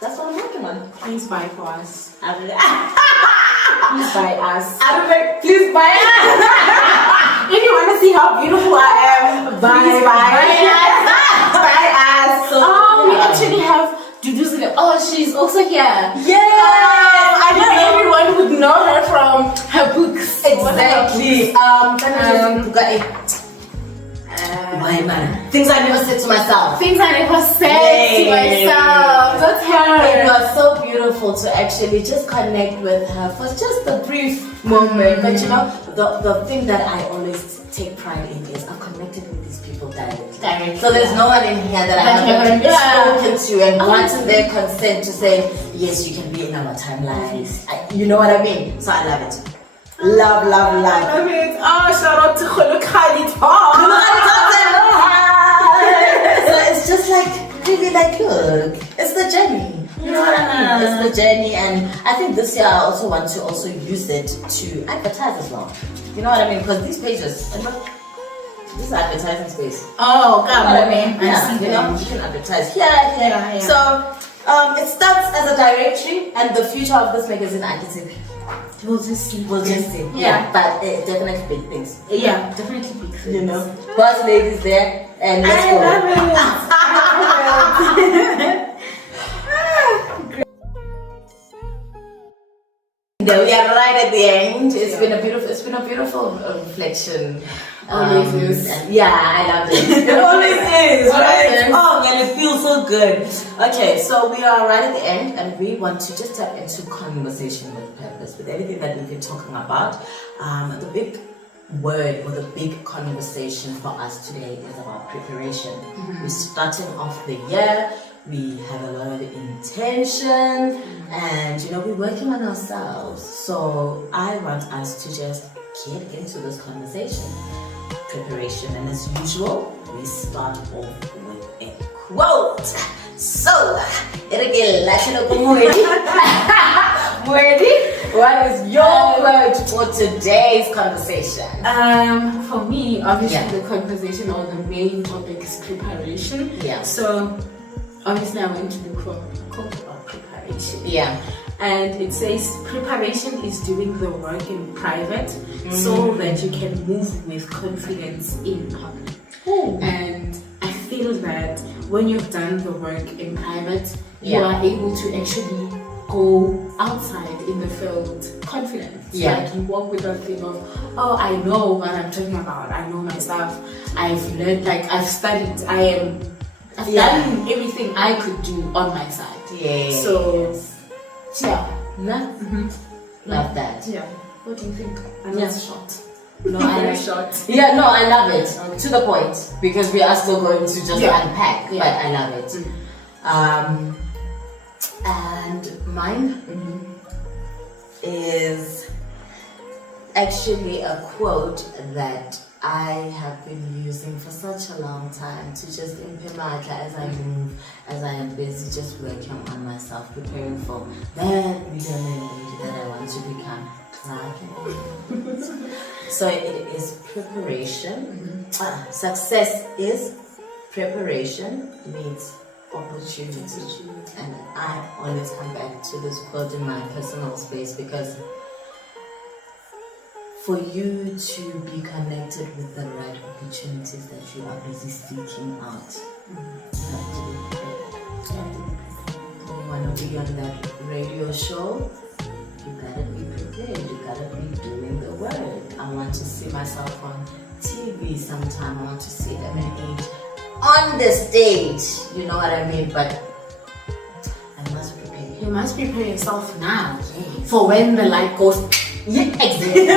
That's what I'm working on. Please buy for us. Please Buy us. please buy us. If you want to see how beautiful I am, please buy us. Buy us. So, We actually have Duduzile. Oh, she's also here. yes, I know everyone would know her from her books. Exactly. Why man? Things I never said to myself. Things I never said to myself. That's It her. was so beautiful to actually just connect with her for just a brief moment. But you know, the thing that I always take pride in is I've connected with these people directly. So there's no one in here that I haven't spoken to and gotten their consent to say, yes, you can be in our timelines. You know what I mean? So I love it. Love, love, love. I mean, shout out to Khulukali So it's just like, really like, look, it's the journey. You know what I mean? It's the journey, and I think this year I also want to also use it to advertise as well. You know what I mean? Because these pages, this is advertising space. Oh, God, You know what I mean? I Yeah, see you know, them. you can advertise here. So it starts as a directory, and the future of this magazine, I can say, We'll just see. Yeah, but definitely big things. Yeah, definitely big things. You know, boss ladies there, and let's go. We are right at the end. It's been a beautiful reflection. Always is. And yeah, I love it. It always is, right? Oh man, it feels so good. Okay, so we are right at the end, and we want to just tap into conversation with purpose, with everything that we've been talking about. The big word or the big conversation for us today is about preparation. We're starting off the year. We have a lot of intention, and you know, we're working on ourselves. So I want us to just get into this conversation. Preparation, and as usual, we start off with a quote. So, Moedi, what is your quote for today's conversation? For me, obviously, Yeah. the conversation or the main topic is preparation. Yeah. So, obviously, I went to look for a quote about preparation. Yeah. And it says preparation is doing the work in private so that you can move with confidence in public. And I feel that when you've done the work in private, you are able to actually go outside in the field confident. Yeah. Like you walk with a thing of, oh, I know what I'm talking about. I know my stuff. I've learned, like I've studied. I've done everything I could do on my side. Yeah. So, yeah. Love that. Yeah. What do you think? I know Yeah. it's short. No, I Very short. Yeah, no, I love it. To the point, because we are still going to just unpack, Yeah. but I love it. And mine is actually a quote that I have been using for such a long time to just implement as I move, as I am busy just working on myself, preparing for that millionaire lady that I want to become. So it is preparation. Success is preparation meets opportunity. And I always come back to this quote in my personal space because for you to be connected with the right opportunities that you are busy seeking out, you have to be prepared. You want to be on that radio show, you gotta be prepared. You gotta be doing the work. I want to see myself on TV sometime. I want to see M&H on the stage. You know what I mean? But I must prepare. You must prepare yourself now for when the light goes. Yeah, exactly.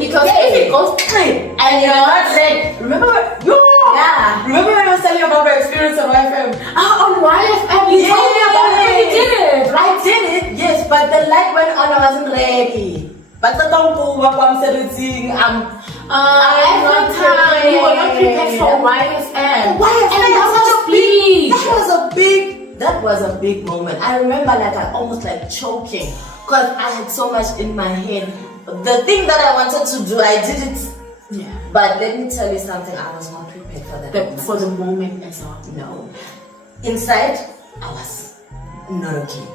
Because if it goes and you're not ready, remember when I was telling you about my experience on YFM? On YFM, you told me about it, you did it. I did it, yes, but the light went on, I wasn't ready. But the don't go what I'm saying, I'm not prepared. You were not prepared for YFM. And that was a big moment. I remember I almost choking because I had so much in my head. The thing that I wanted to do, I did it. Yeah. But let me tell you something, I was not prepared for that. For the moment as well. No. Inside, I was not okay.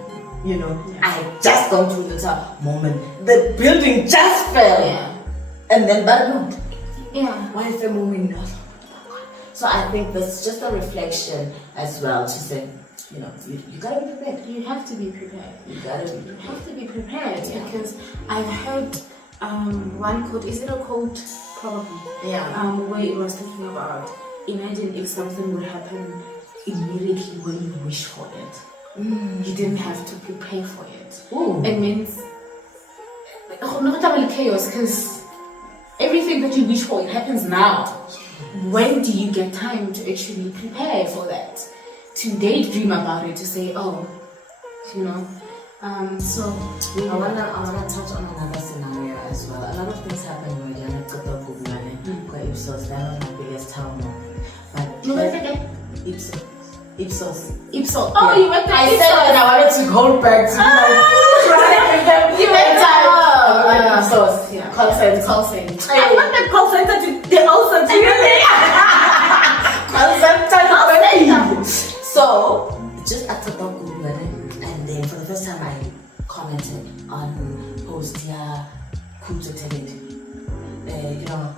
You know, I had just gone through the tough moment. The building just fell. Yeah. And then, but no. Yeah. Why is the moving now? So I think that's just a reflection as well to say, you know, you gotta be prepared. You have to be prepared. You gotta be prepared. You have to be prepared because I've heard one quote. Is it a quote? Probably. Yeah. Where it was talking about, imagine if something would happen immediately when you wish for it. You didn't have to prepare for it. Ooh. It means not chaos because everything that you wish for, it happens now. When do you get time to actually prepare for that? To daydream about it, to say, oh, you know. So I wanna touch on another scenario as well. A lot of things happen when you're not good at Ipsos. That was my biggest trauma. But you went again? Ipsos. Oh, you went there. I said that I wanted to go back to you went there. Ipsos. Yeah. Call center. I want the call center to they also do Call center. So just at the top and then for the first time I commented on post Kuto Teledi. You know,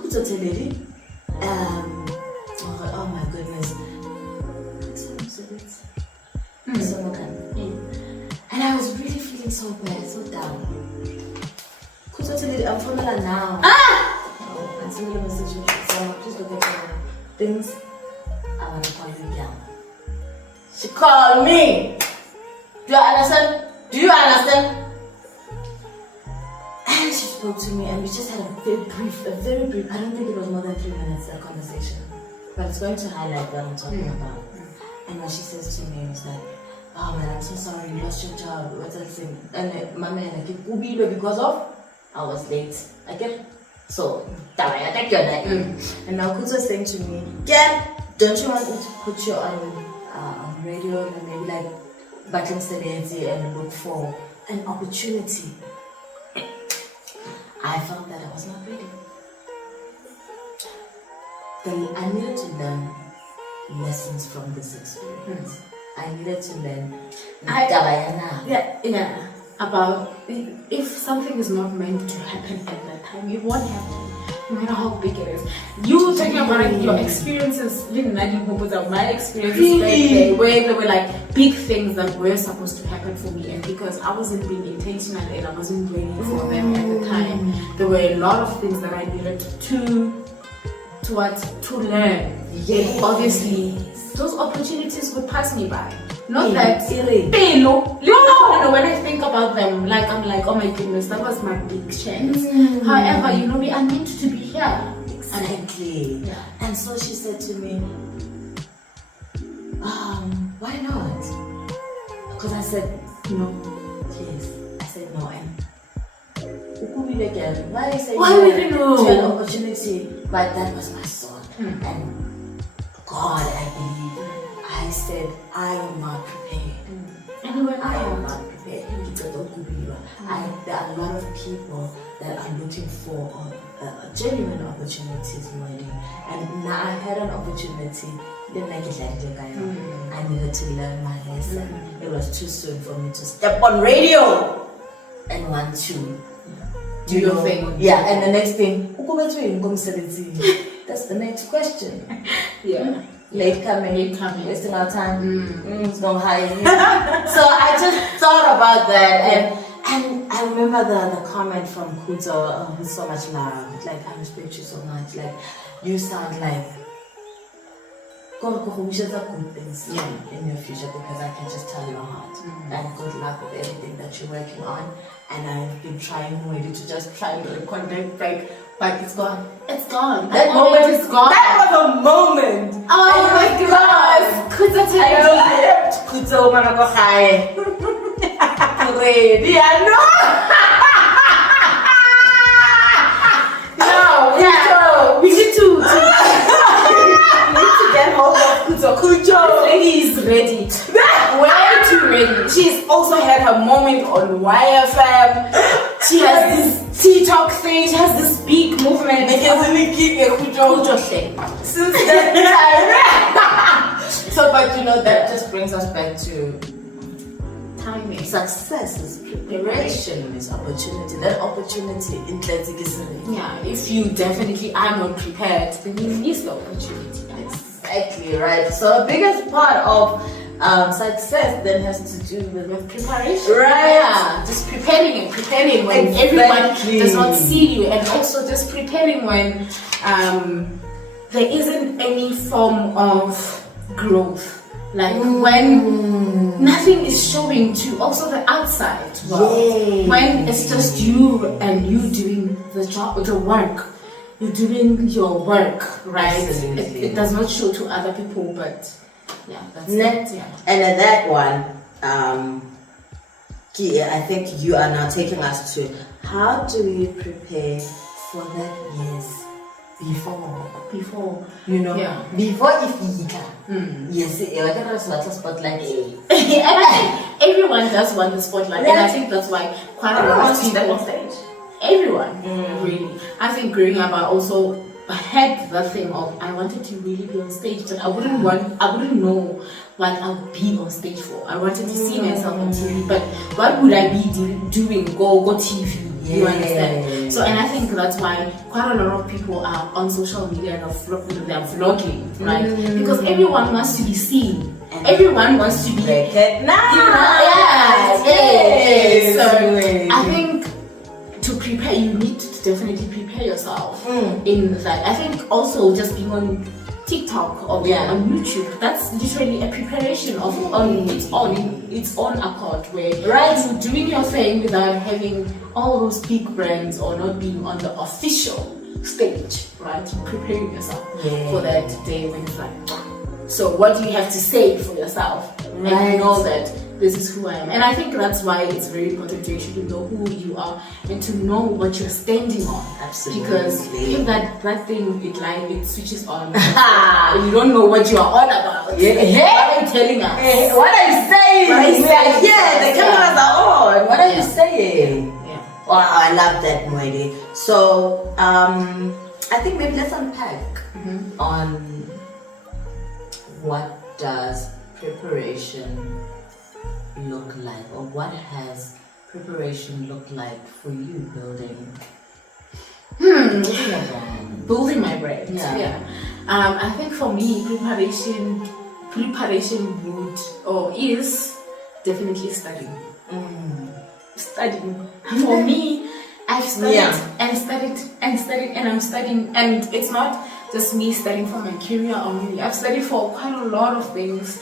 Kuto Teledi. Oh my goodness. And I was really feeling so bad, so down. Kuto Teledi, I'm familiar now. I'm sending a message. So please look at things. I want to call you down. She called me. Do you understand? And she spoke to me and we just had a very brief, I don't think it was more than 3 minutes, that conversation. But it's going to highlight what I'm talking about. And what she says to me was like, oh man, I'm so sorry, you lost your job. What's that thing? And my man, I keep because of I was late. I get so I take your name. And now Kuzo is saying to me, yeah, don't you want me to put you on radio and maybe Batlem Selenzi and look for an opportunity? I felt that I was not ready. Then I needed to learn lessons from this experience. I needed to learn about if something is not meant to happen at that time, it won't happen, no matter how big it is. You were talking about your experiences, my experiences where there were big things that were supposed to happen for me, and because I wasn't being intentional and I wasn't ready for them at the time, there were a lot of things that I needed to learn. Yet obviously those opportunities would pass me by. Not that when I think about them, I'm like, oh my goodness, that was my big chance. However, we are meant to be here. Exactly. Yeah. And so she said to me, why not? Because I said no. Yes, I said no. And again. Why are you saying Why no would you know? to an opportunity? But that was my son. And God, I believe, I said, I am not prepared. Anyway, I am not prepared. There are a lot of people that are looking for genuine opportunities, Moedi. And now I had an opportunity. I needed to learn my lesson. It was too soon for me to step on radio and want to do your thing. Yeah, and the next thing, that's the next question. Yeah. Late coming, wasting our time. It's not high. So I just thought about that, and I remember the comment from Kuto, with so much love. Like, I respect you so much. Like, you sound like God wishes are good things in your future, because I can just tell your heart. And good luck with everything that you're working on. And I've been trying maybe to just try to reconnect back, but it's gone. It's gone. That moment is gone. That was a moment. Oh my God. Kuta Kuto manako khae. Ready? No, we need to Get hold of Kuto. This lady is ready. Way too ready. She's also had her moment on YFM. She has this TikTok thing. She has this big movement. Since that time. So, but you know, that just brings us back to Timing. success is preparation, is opportunity. That opportunity in Yeah, if you definitely are not prepared, then you miss the opportunity. Exactly right. So the biggest part of success then has to do with Preparation. Right. Yeah, just preparing when everyone does not see you, and also just preparing when there isn't any form of growth. Like when nothing is showing to also the outside world. When it's just you and you doing the job, the work. You're doing your work, right? It does not show to other people, but yeah, that's it. Yeah. And at that one, I think you are now taking us to how do we prepare for that before you know before if you can yes spotlight. And I think everyone does want the spotlight, and I think that's why quite a lot of people on stage. Everyone, really. I think growing up, I also had the thing of I wanted to really be on stage, but I wouldn't know what I would be on stage for. I wanted to see myself on TV, but what would I be doing? Go TV. You understand? So, and I think that's why quite a lot of people are on social media and they're vlogging, right? Because everyone wants to be seen. And everyone wants to be recognized. So I think to prepare, you need to definitely prepare yourself in that. I think also just being on TikTok or on YouTube, that's literally a preparation of on its own accord, where you're doing your thing without having all those big brands or not being on the official stage, right? Preparing yourself for that day when it's like, so what do you have to say for yourself? And you know that this is who I am. And I think that's why it's very important to actually know who you are and to know what you're standing on. Absolutely. Because if that thing it switches on and you don't know what you are on about. What are you telling us? What are you saying? The cameras are on. What are you saying? Yeah. Wow, I love that, Moedi. So I think maybe let's unpack on what does preparation look like, or what has preparation looked like for you building Building my brand. Yeah. I think for me, preparation would or is definitely studying. Studying. For me, I've studied and studied and studied, and I'm studying, and it's not just me studying for my career only. I've studied for quite a lot of things.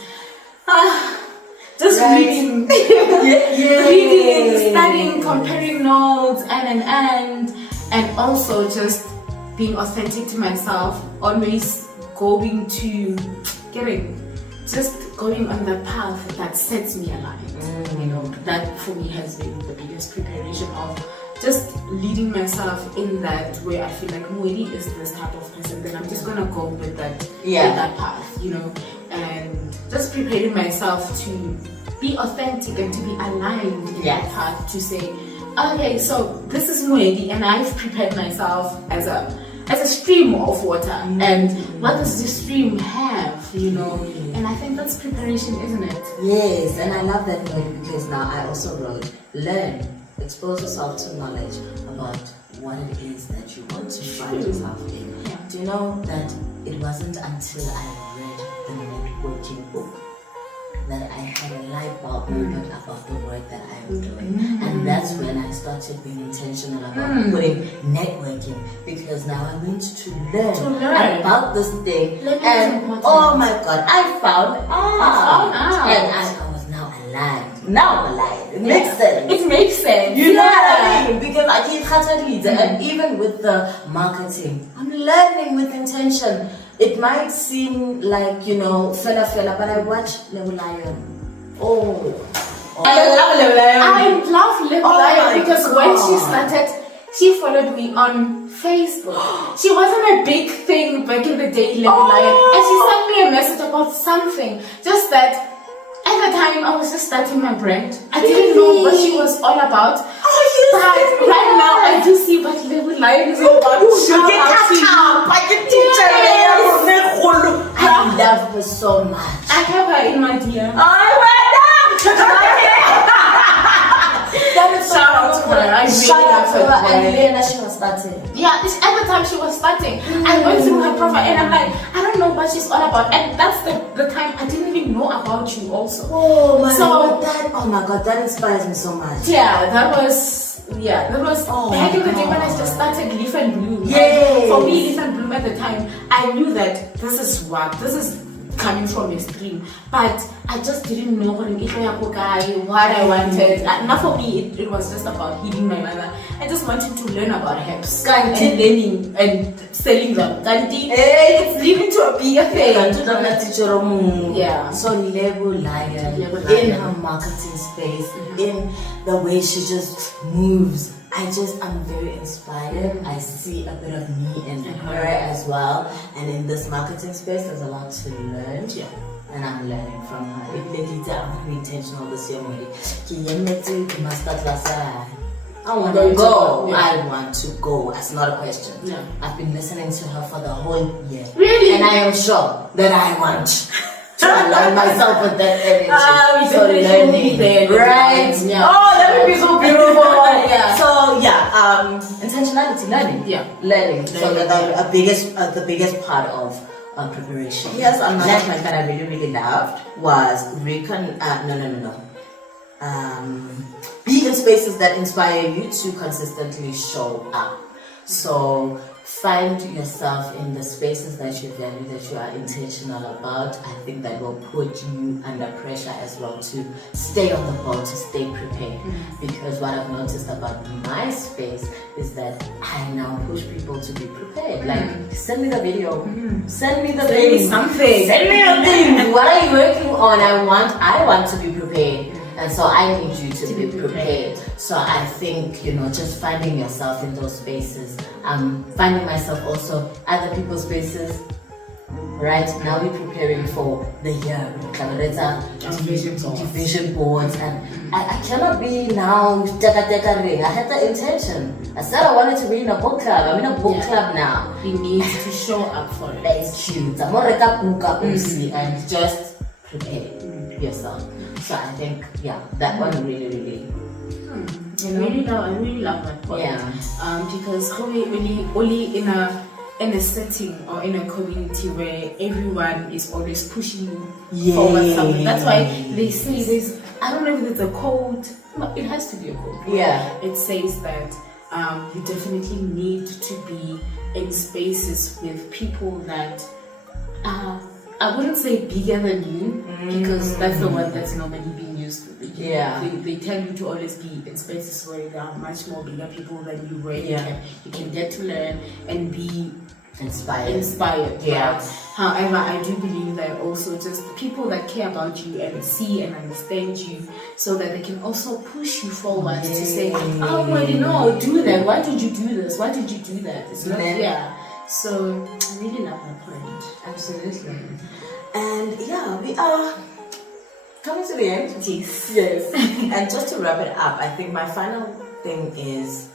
Just reading, reading, studying, comparing notes, and also just being authentic to myself. Always going on the path that sets me aligned. You know, that for me has been the biggest preparation of just leading myself in that way. I feel like Moedi is this type of person, then I'm just gonna go with that, with that path, you know, and just preparing myself to be authentic and to be aligned in that path, to say, okay, so this is Moedi, and I've prepared myself as a stream of water, and what does this stream have, you know? And I think that's preparation, isn't it? Yes, and I love that word, because now I also wrote, learn, expose yourself to knowledge about what it is that you want to find yourself in. Yeah. Do you know that it wasn't until I read the networking book that I had a light bulb moment about the work that I'm doing. And that's when I started being intentional about putting networking, because now I went to learn about this thing. And oh my God, I found out. And I was now aligned. Now I'm aligned. It makes sense. It makes sense. You know what I mean? Because I keep leads, and even with the marketing, I'm learning with intention. It might seem like, you know, fella, but I watch Level Lion. I love Level Lion. I love Level Lion because when she started, she followed me on Facebook. She wasn't a big thing back in the day, Level Lion, and she sent me a message about something. Just that at the time I was just starting my brand. I didn't know what she was all about. But right now I do see what Level Lion is all about. I love her so much. I have her in my DM. That is so Shout out to her. I really love her. And Lena, she was starting. Yeah, at the time she was starting. I went through her profile and I'm like, I don't know what she's all about. And that's the time I didn't even know about you also. Oh my God, that inspires me so much. Yeah, that was back in the day when I just started Leaf and Bloom. Yes. For me, Leaf and Bloom at the time, I knew that this is coming from a stream, but I just didn't know what I wanted. Not for me, it was just about healing my mother. I just wanted to learn about herbs and learning and selling them. It's leading to a bigger thing. Yeah. So Level Lion in her marketing space, in the way she just moves, I'm very inspired. I see a bit of me in her as well. And in this marketing space, there's a lot to learn. Yeah. And I'm learning from her. I'm very intentional this year. I want to go. Yeah. I want to go. That's not a question. Yeah. I've been listening to her for the whole year. Really? And I am sure that I want to align myself with that energy. So learning there, right? Yeah. Oh, that would be so beautiful. Yeah. So intentionality, learning. Yeah. Learning. So the biggest part of preparation. Yes, another point that I really, really loved was be in spaces that inspire you to consistently show up. So find yourself in the spaces that you value, that you are intentional about. I think that will put you under pressure as well to stay on the ball, to stay prepared. Because what I've noticed about my space is that I now push people to be prepared. Like, send me the video, send me the thing, something, send me the thing. What are you working on? I want to be prepared. And so I need you to be prepared. So I think, just finding yourself in those spaces. Finding myself also other people's spaces. Right now we're preparing for the year. Division boards. And I cannot be now. I had the intention. I said I wanted to be in a book club. I'm in a book club now. You need to show up for it. That's cute. I'm going to and just prepare yourself. So I think, that one really, I really love that point. Yeah. Because only in a setting or in a community where everyone is always pushing forward something. That's why they say there's, I don't know if it's a code. No, it has to be a code. Yeah. It says that you definitely need to be in spaces with people that I wouldn't say bigger than you, because that's the one that's normally being used. They tell you to always be in spaces where there are much more bigger people than you, where you can get to learn and be inspired. Right? However, I do believe that also just people that care about you and see and understand you, so that they can also push you forward to say, oh, well, no, do that. Why did you do this? Why did you do that? It's not fair. So I really love that point. Absolutely. And yeah, we are coming to the end. Yes. And just to wrap it up, I think my final thing is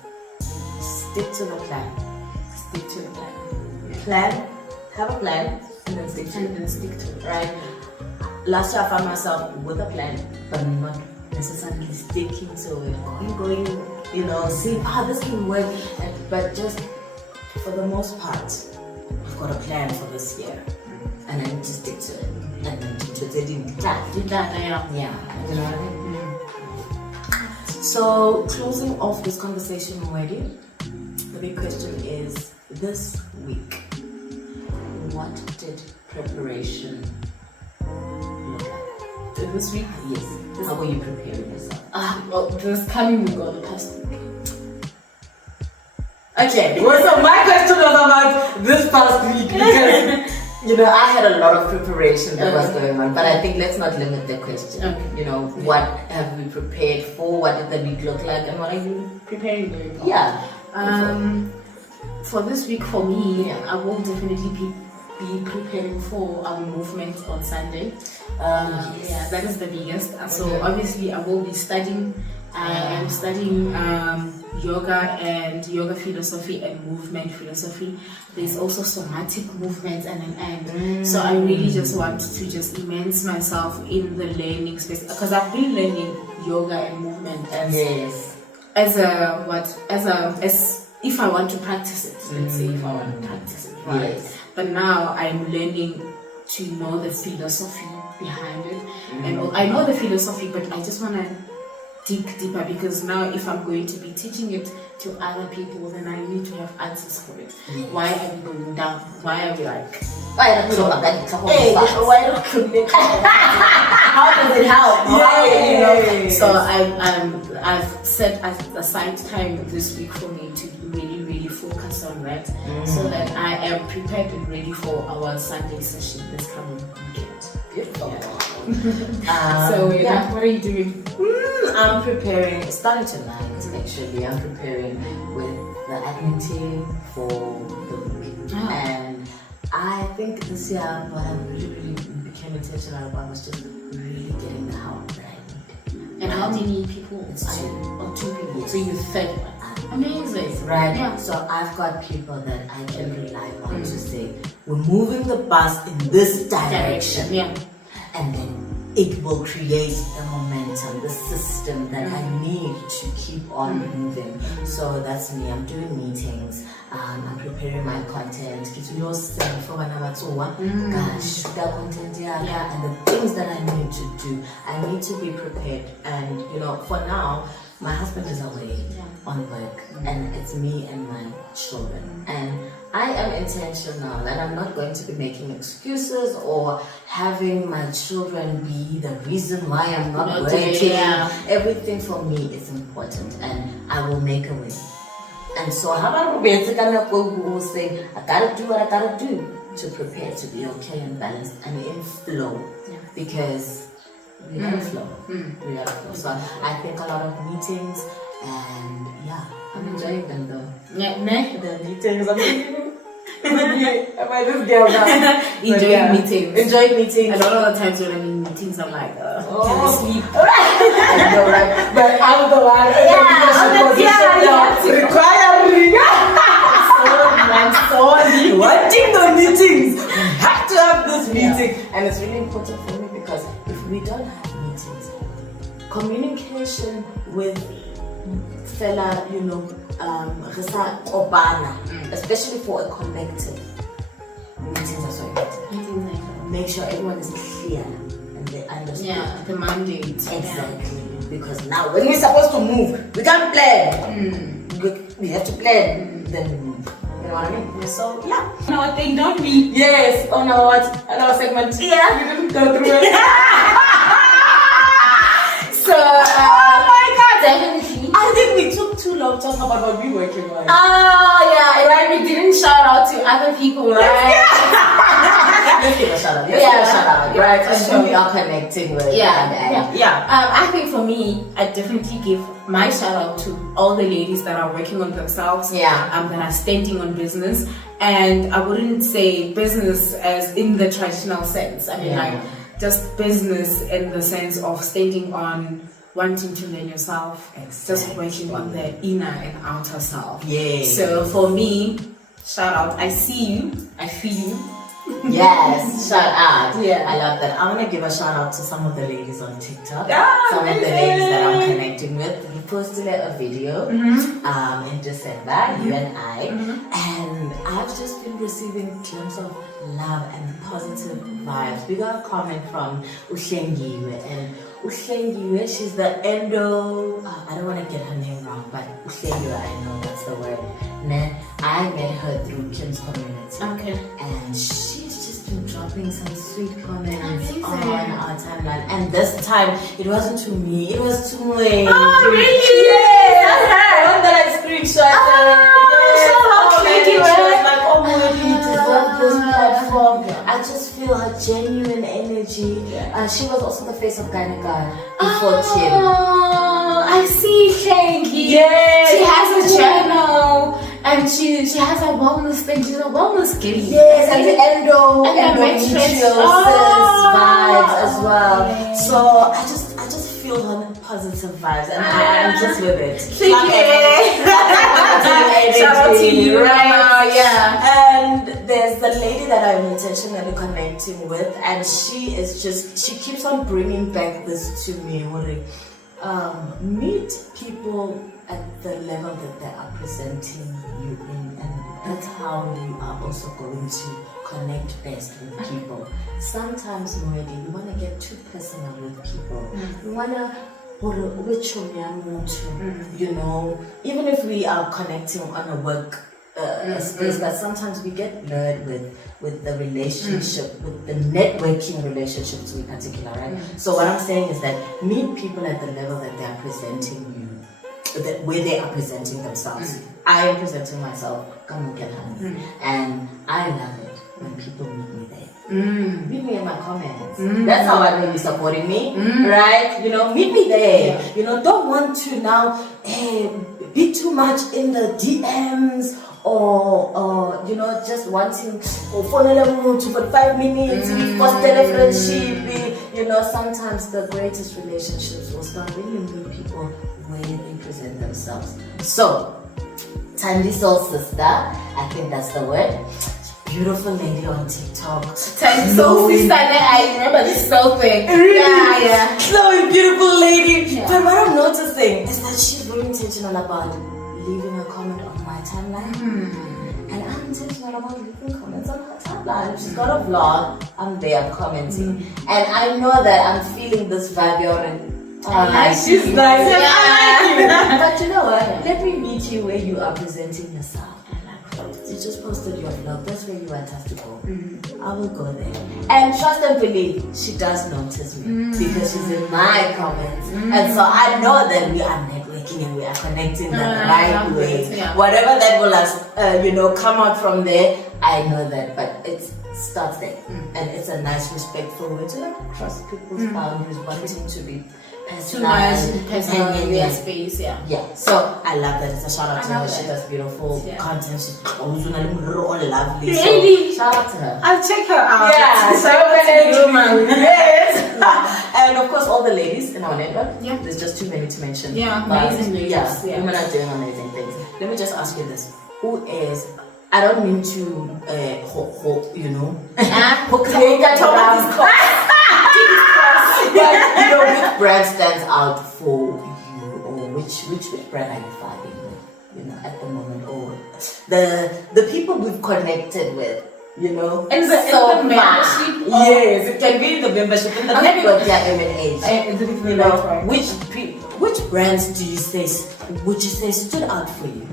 stick to the plan. Stick to the plan. Plan, have a plan, and then stick to it. And then stick to it. Right? Last year I found myself with a plan, but not necessarily sticking to it. Going, seeing, this can work. But just for the most part, I've got a plan for this year. And I need to stick to it. And then Did that, yeah. You know what I mean? So, closing off this conversation already, the big question is, this week, what did preparation look like? This week? Yes. How were you preparing yourself? Well, this coming week or the past week? Okay, well, so my question was about this past week because, I had a lot of preparation that was going on, but I think let's not limit the question. Okay. What have we prepared for? What did the week look like? And what are you preparing for? Yeah. For this week, for me, I will definitely be preparing for our movement on Sunday. Yes. Yeah, that is the biggest. So obviously, I will be studying. I am studying yoga and yoga philosophy and movement philosophy. There's also somatic movements and so I really just want to just immerse myself in the learning space, because I've been learning yoga and movement as if I want to practice it. Let's say if I want to practice it, right? Yes. But now I'm learning to know the philosophy behind it, and I know the philosophy, but I just want to dig deeper, because now if I'm going to be teaching it to other people, then I need to have answers for it. Why are we going down? Why are we like? How does it help? So I've set aside time this week for me to really focus on that, so that I am prepared and ready for our Sunday session this coming weekend. Beautiful. So what are you doing? I'm preparing, starting tonight actually. I'm preparing with the admin team for the week. And I think this year what I really became intentional about was just really getting the help that I need. And how many people? It's two people. So you third one. Amazing. Right. Yeah. So I've got people that I can rely on to say, we're moving the bus in this direction. Yeah. And then it will create the momentum, the system that I need to keep on moving. So that's me. I'm doing meetings. I'm preparing my content. Gosh, the content and the things that I need to do. I need to be prepared. And for now, my husband is away on work, and it's me and my children. And I am intentional, and I'm not going to be making excuses or having my children be the reason why I'm not working. Everything for me is important, and I will make a way. And so how about we say, I gotta do what I gotta do to prepare to be okay and balanced and in flow. Because we gotta flow. We gotta flow. So I think a lot of meetings, and I'm enjoying them though. The meetings, I'm thinking, am I this girl now? Enjoying meetings. Enjoying meetings. A lot of the times when I'm in meetings, I'm like, can I sleep? I know, right? But I'm the one. I'm so wanting the meetings. We have to have this meeting. And it's really important for me, because if we don't have meetings, communication with fella, especially for a collective, meetings are so important. Make sure everyone is clear and they understand. The mandate. Exactly. Because now when we're supposed to move, we can't plan. We have to plan, then we move. You know what I mean? So No, thing, don't we? Yes, on our segment. We didn't go through it. So oh my god, definitely. I think we took too long talking about what we working on. Oh yeah, right. We didn't shout out to other people, right? shout out. Right? And who we are connecting with. I think for me, I definitely give my shout out to all the ladies that are working on themselves. That are standing on business, and I wouldn't say business as in the traditional sense. I mean, like just business in the sense of standing on wanting to learn yourself, just working on the inner and outer self. So for me, shout out. I see you. I feel you. Yes, shout out. I love that. I want to give a shout out to some of the ladies on TikTok. Some of the ladies that I'm connecting with. We posted a video in December, you and I, and I've just been receiving glimpses of love and positive vibes. We got a comment from Ushengiwe, and Ushengiwe, she's the endo. I don't want to get her name wrong, but Ushengiwe, I know that's the word. I met her through Kim's community, and she's just been dropping some sweet comments on our timeline. And this time, it wasn't to me; it was to Moedi. Oh, really? Yes, the one that I screenshotted. She was like, "Oh, Moedi, you deserve this platform." I just feel her genuine energy. She was also the face of Gyneka before Kim. I see, Shanky. Yes, she has a journal. And she has a wellness thing. She's a wellness gift. Yes, and the endometriosis vibes as well. So I just feel her positive vibes, and I'm just with it. Thank you. Shout out to you, right? And there's the lady that I'm intentionally connecting with, and she keeps on bringing back this to me. Meet people at the level that they are presenting you in, and that's how you are also going to connect best with people. Sometimes, Moedi, we want to get too personal with people. We want to, you know, even if we are connecting on a work space, but sometimes we get blurred with the relationship, with the networking relationships in particular, right? So what I'm saying is that meet people at the level that they are presenting you, where they are presenting themselves. I am presenting myself, and I love it when people meet me there. Meet me in my comments. That's how I know you're supporting me, right? You know, meet me there. You know, don't want to now be too much in the DMs or you know, just wanting for 5 minutes, we foster a friendship. You know, sometimes the greatest relationships will start when you meet people where they present themselves. So, Tandy Soul Sister, I think that's the word. Beautiful lady on TikTok. Tandy Soul Sister, I remember this soul thing. Really? So beautiful lady. But what I'm noticing is that she's very intentional about leaving a comment on my timeline. And I'm intentional about leaving comments on her timeline. She's got a vlog. I'm there, I'm commenting. And I know that I'm feeling this vibe and she's nice. But you know what? Let me meet you where you are presenting yourself. You just posted your vlog. That's where you want us to go. I will go there. And trust and believe, she does notice me because she's in my comments. And so I know that we are networking and we are connecting the right way. Whatever that will you know, come out from there, I know that. But it starts there. And it's a nice, respectful way to like trust people's boundaries, wanting to be personal in their space. So I love that. It's a shout out to her. She does beautiful content. She's all lovely. Really? So shout out to her. I'll check her out. Yes. And of course, all the ladies in our network. There's just too many to mention. Amazing ladies. Women are doing amazing things. Let me just ask you this: who is? I don't mean to, you know, but you know, which brand stands out for you, or which brand are you vibing with, you know, at the moment, or the people we've connected with, you know, in the membership. Yes, it can be in the membership, in the network, M&H. You know, which brands do you say would you say stood out for you?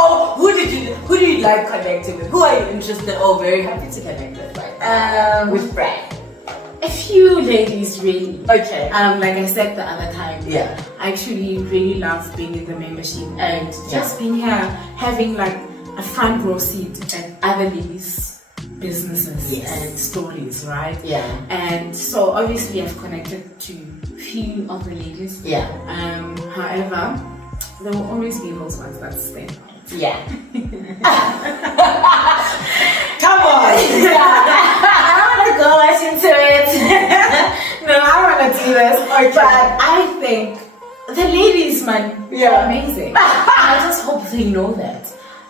Oh, who do you like connecting with? Who are you interested or very happy to connect with right now? Which brand? A few ladies, really. Okay. Like I said the other time, I actually really love being in the membership and just being here, having like a front row seat at other ladies' businesses Yes. and stories, right? Yeah. And so obviously I've connected to few of the ladies. Yeah. However, there will always be those ones that stand out. Yeah. Come on. I don't want to go much into it. No, I want to do this. But I think the ladies, man, are amazing. I just hope they know that.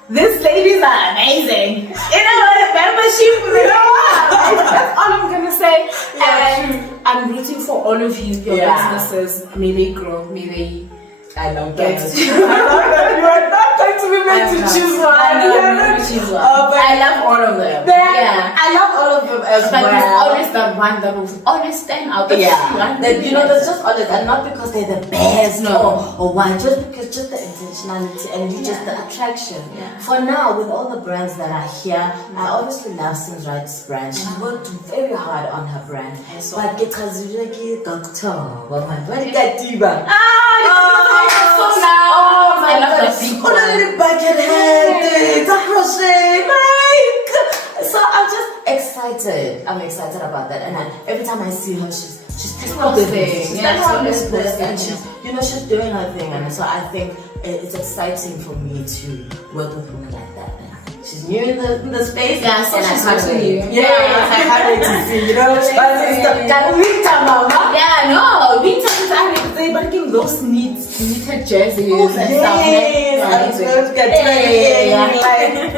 These ladies are amazing. You know what? Membership, you know what? That's all I'm going to say. And I'm rooting for all of you, your businesses. May they grow, may they... I love Get that. you are not going to be made to choose one. I love all of them. I love all of them as But well. there's always that one that will always stand out. That, you know, that's just always, and not because they're the best or why, just because just the intentionality and you just the attraction. For now, with all the brands that are here, I obviously love Sims Right's brand. She's worked very hard on her brand. But get a doctor, what did I do? I love that people. It's a crochet, like. So I'm just excited. I'm excited about that, and every time I see her, she's posting. She's doing her thing, and so I think it's exciting for me to work with women like that. She's new in the space, so and she's I can't new. wait. I can't wait to see. Winter is actually but getting those knitted jerseys and stuff.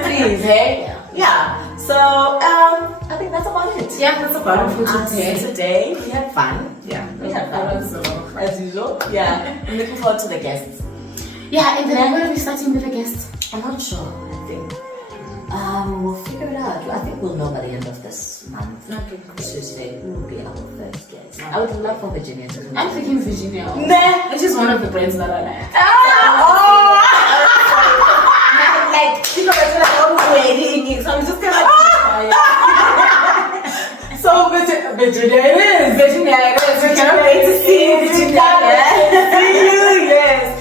Please, hey? Yeah. So, I think that's about it. Yeah, that's about it for today. We had fun. Yeah, We had fun. As usual. Yeah. I'm looking forward to the guests. Yeah, and then I'm going to be starting with the guests. I'm not sure. I think. We'll figure it out. I think we'll know by the end of this month. Okay. Tuesday will be our first guest. I would love for Virginia to come. I'm thinking Virginia. Nah. Which is one of the brands that I like. Like, you know, it's like I'm waiting. So I'm just gonna so Virginia it is. Virginia it is. We cannot wait to see Virginia. Yes.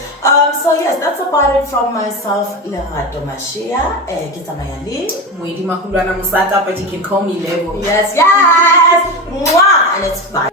So yes, that's about it from myself, Lerato Mashia, Kitamayali. Moedi Molope, but you can call me Levo. Yes. Mwah! And it's fine.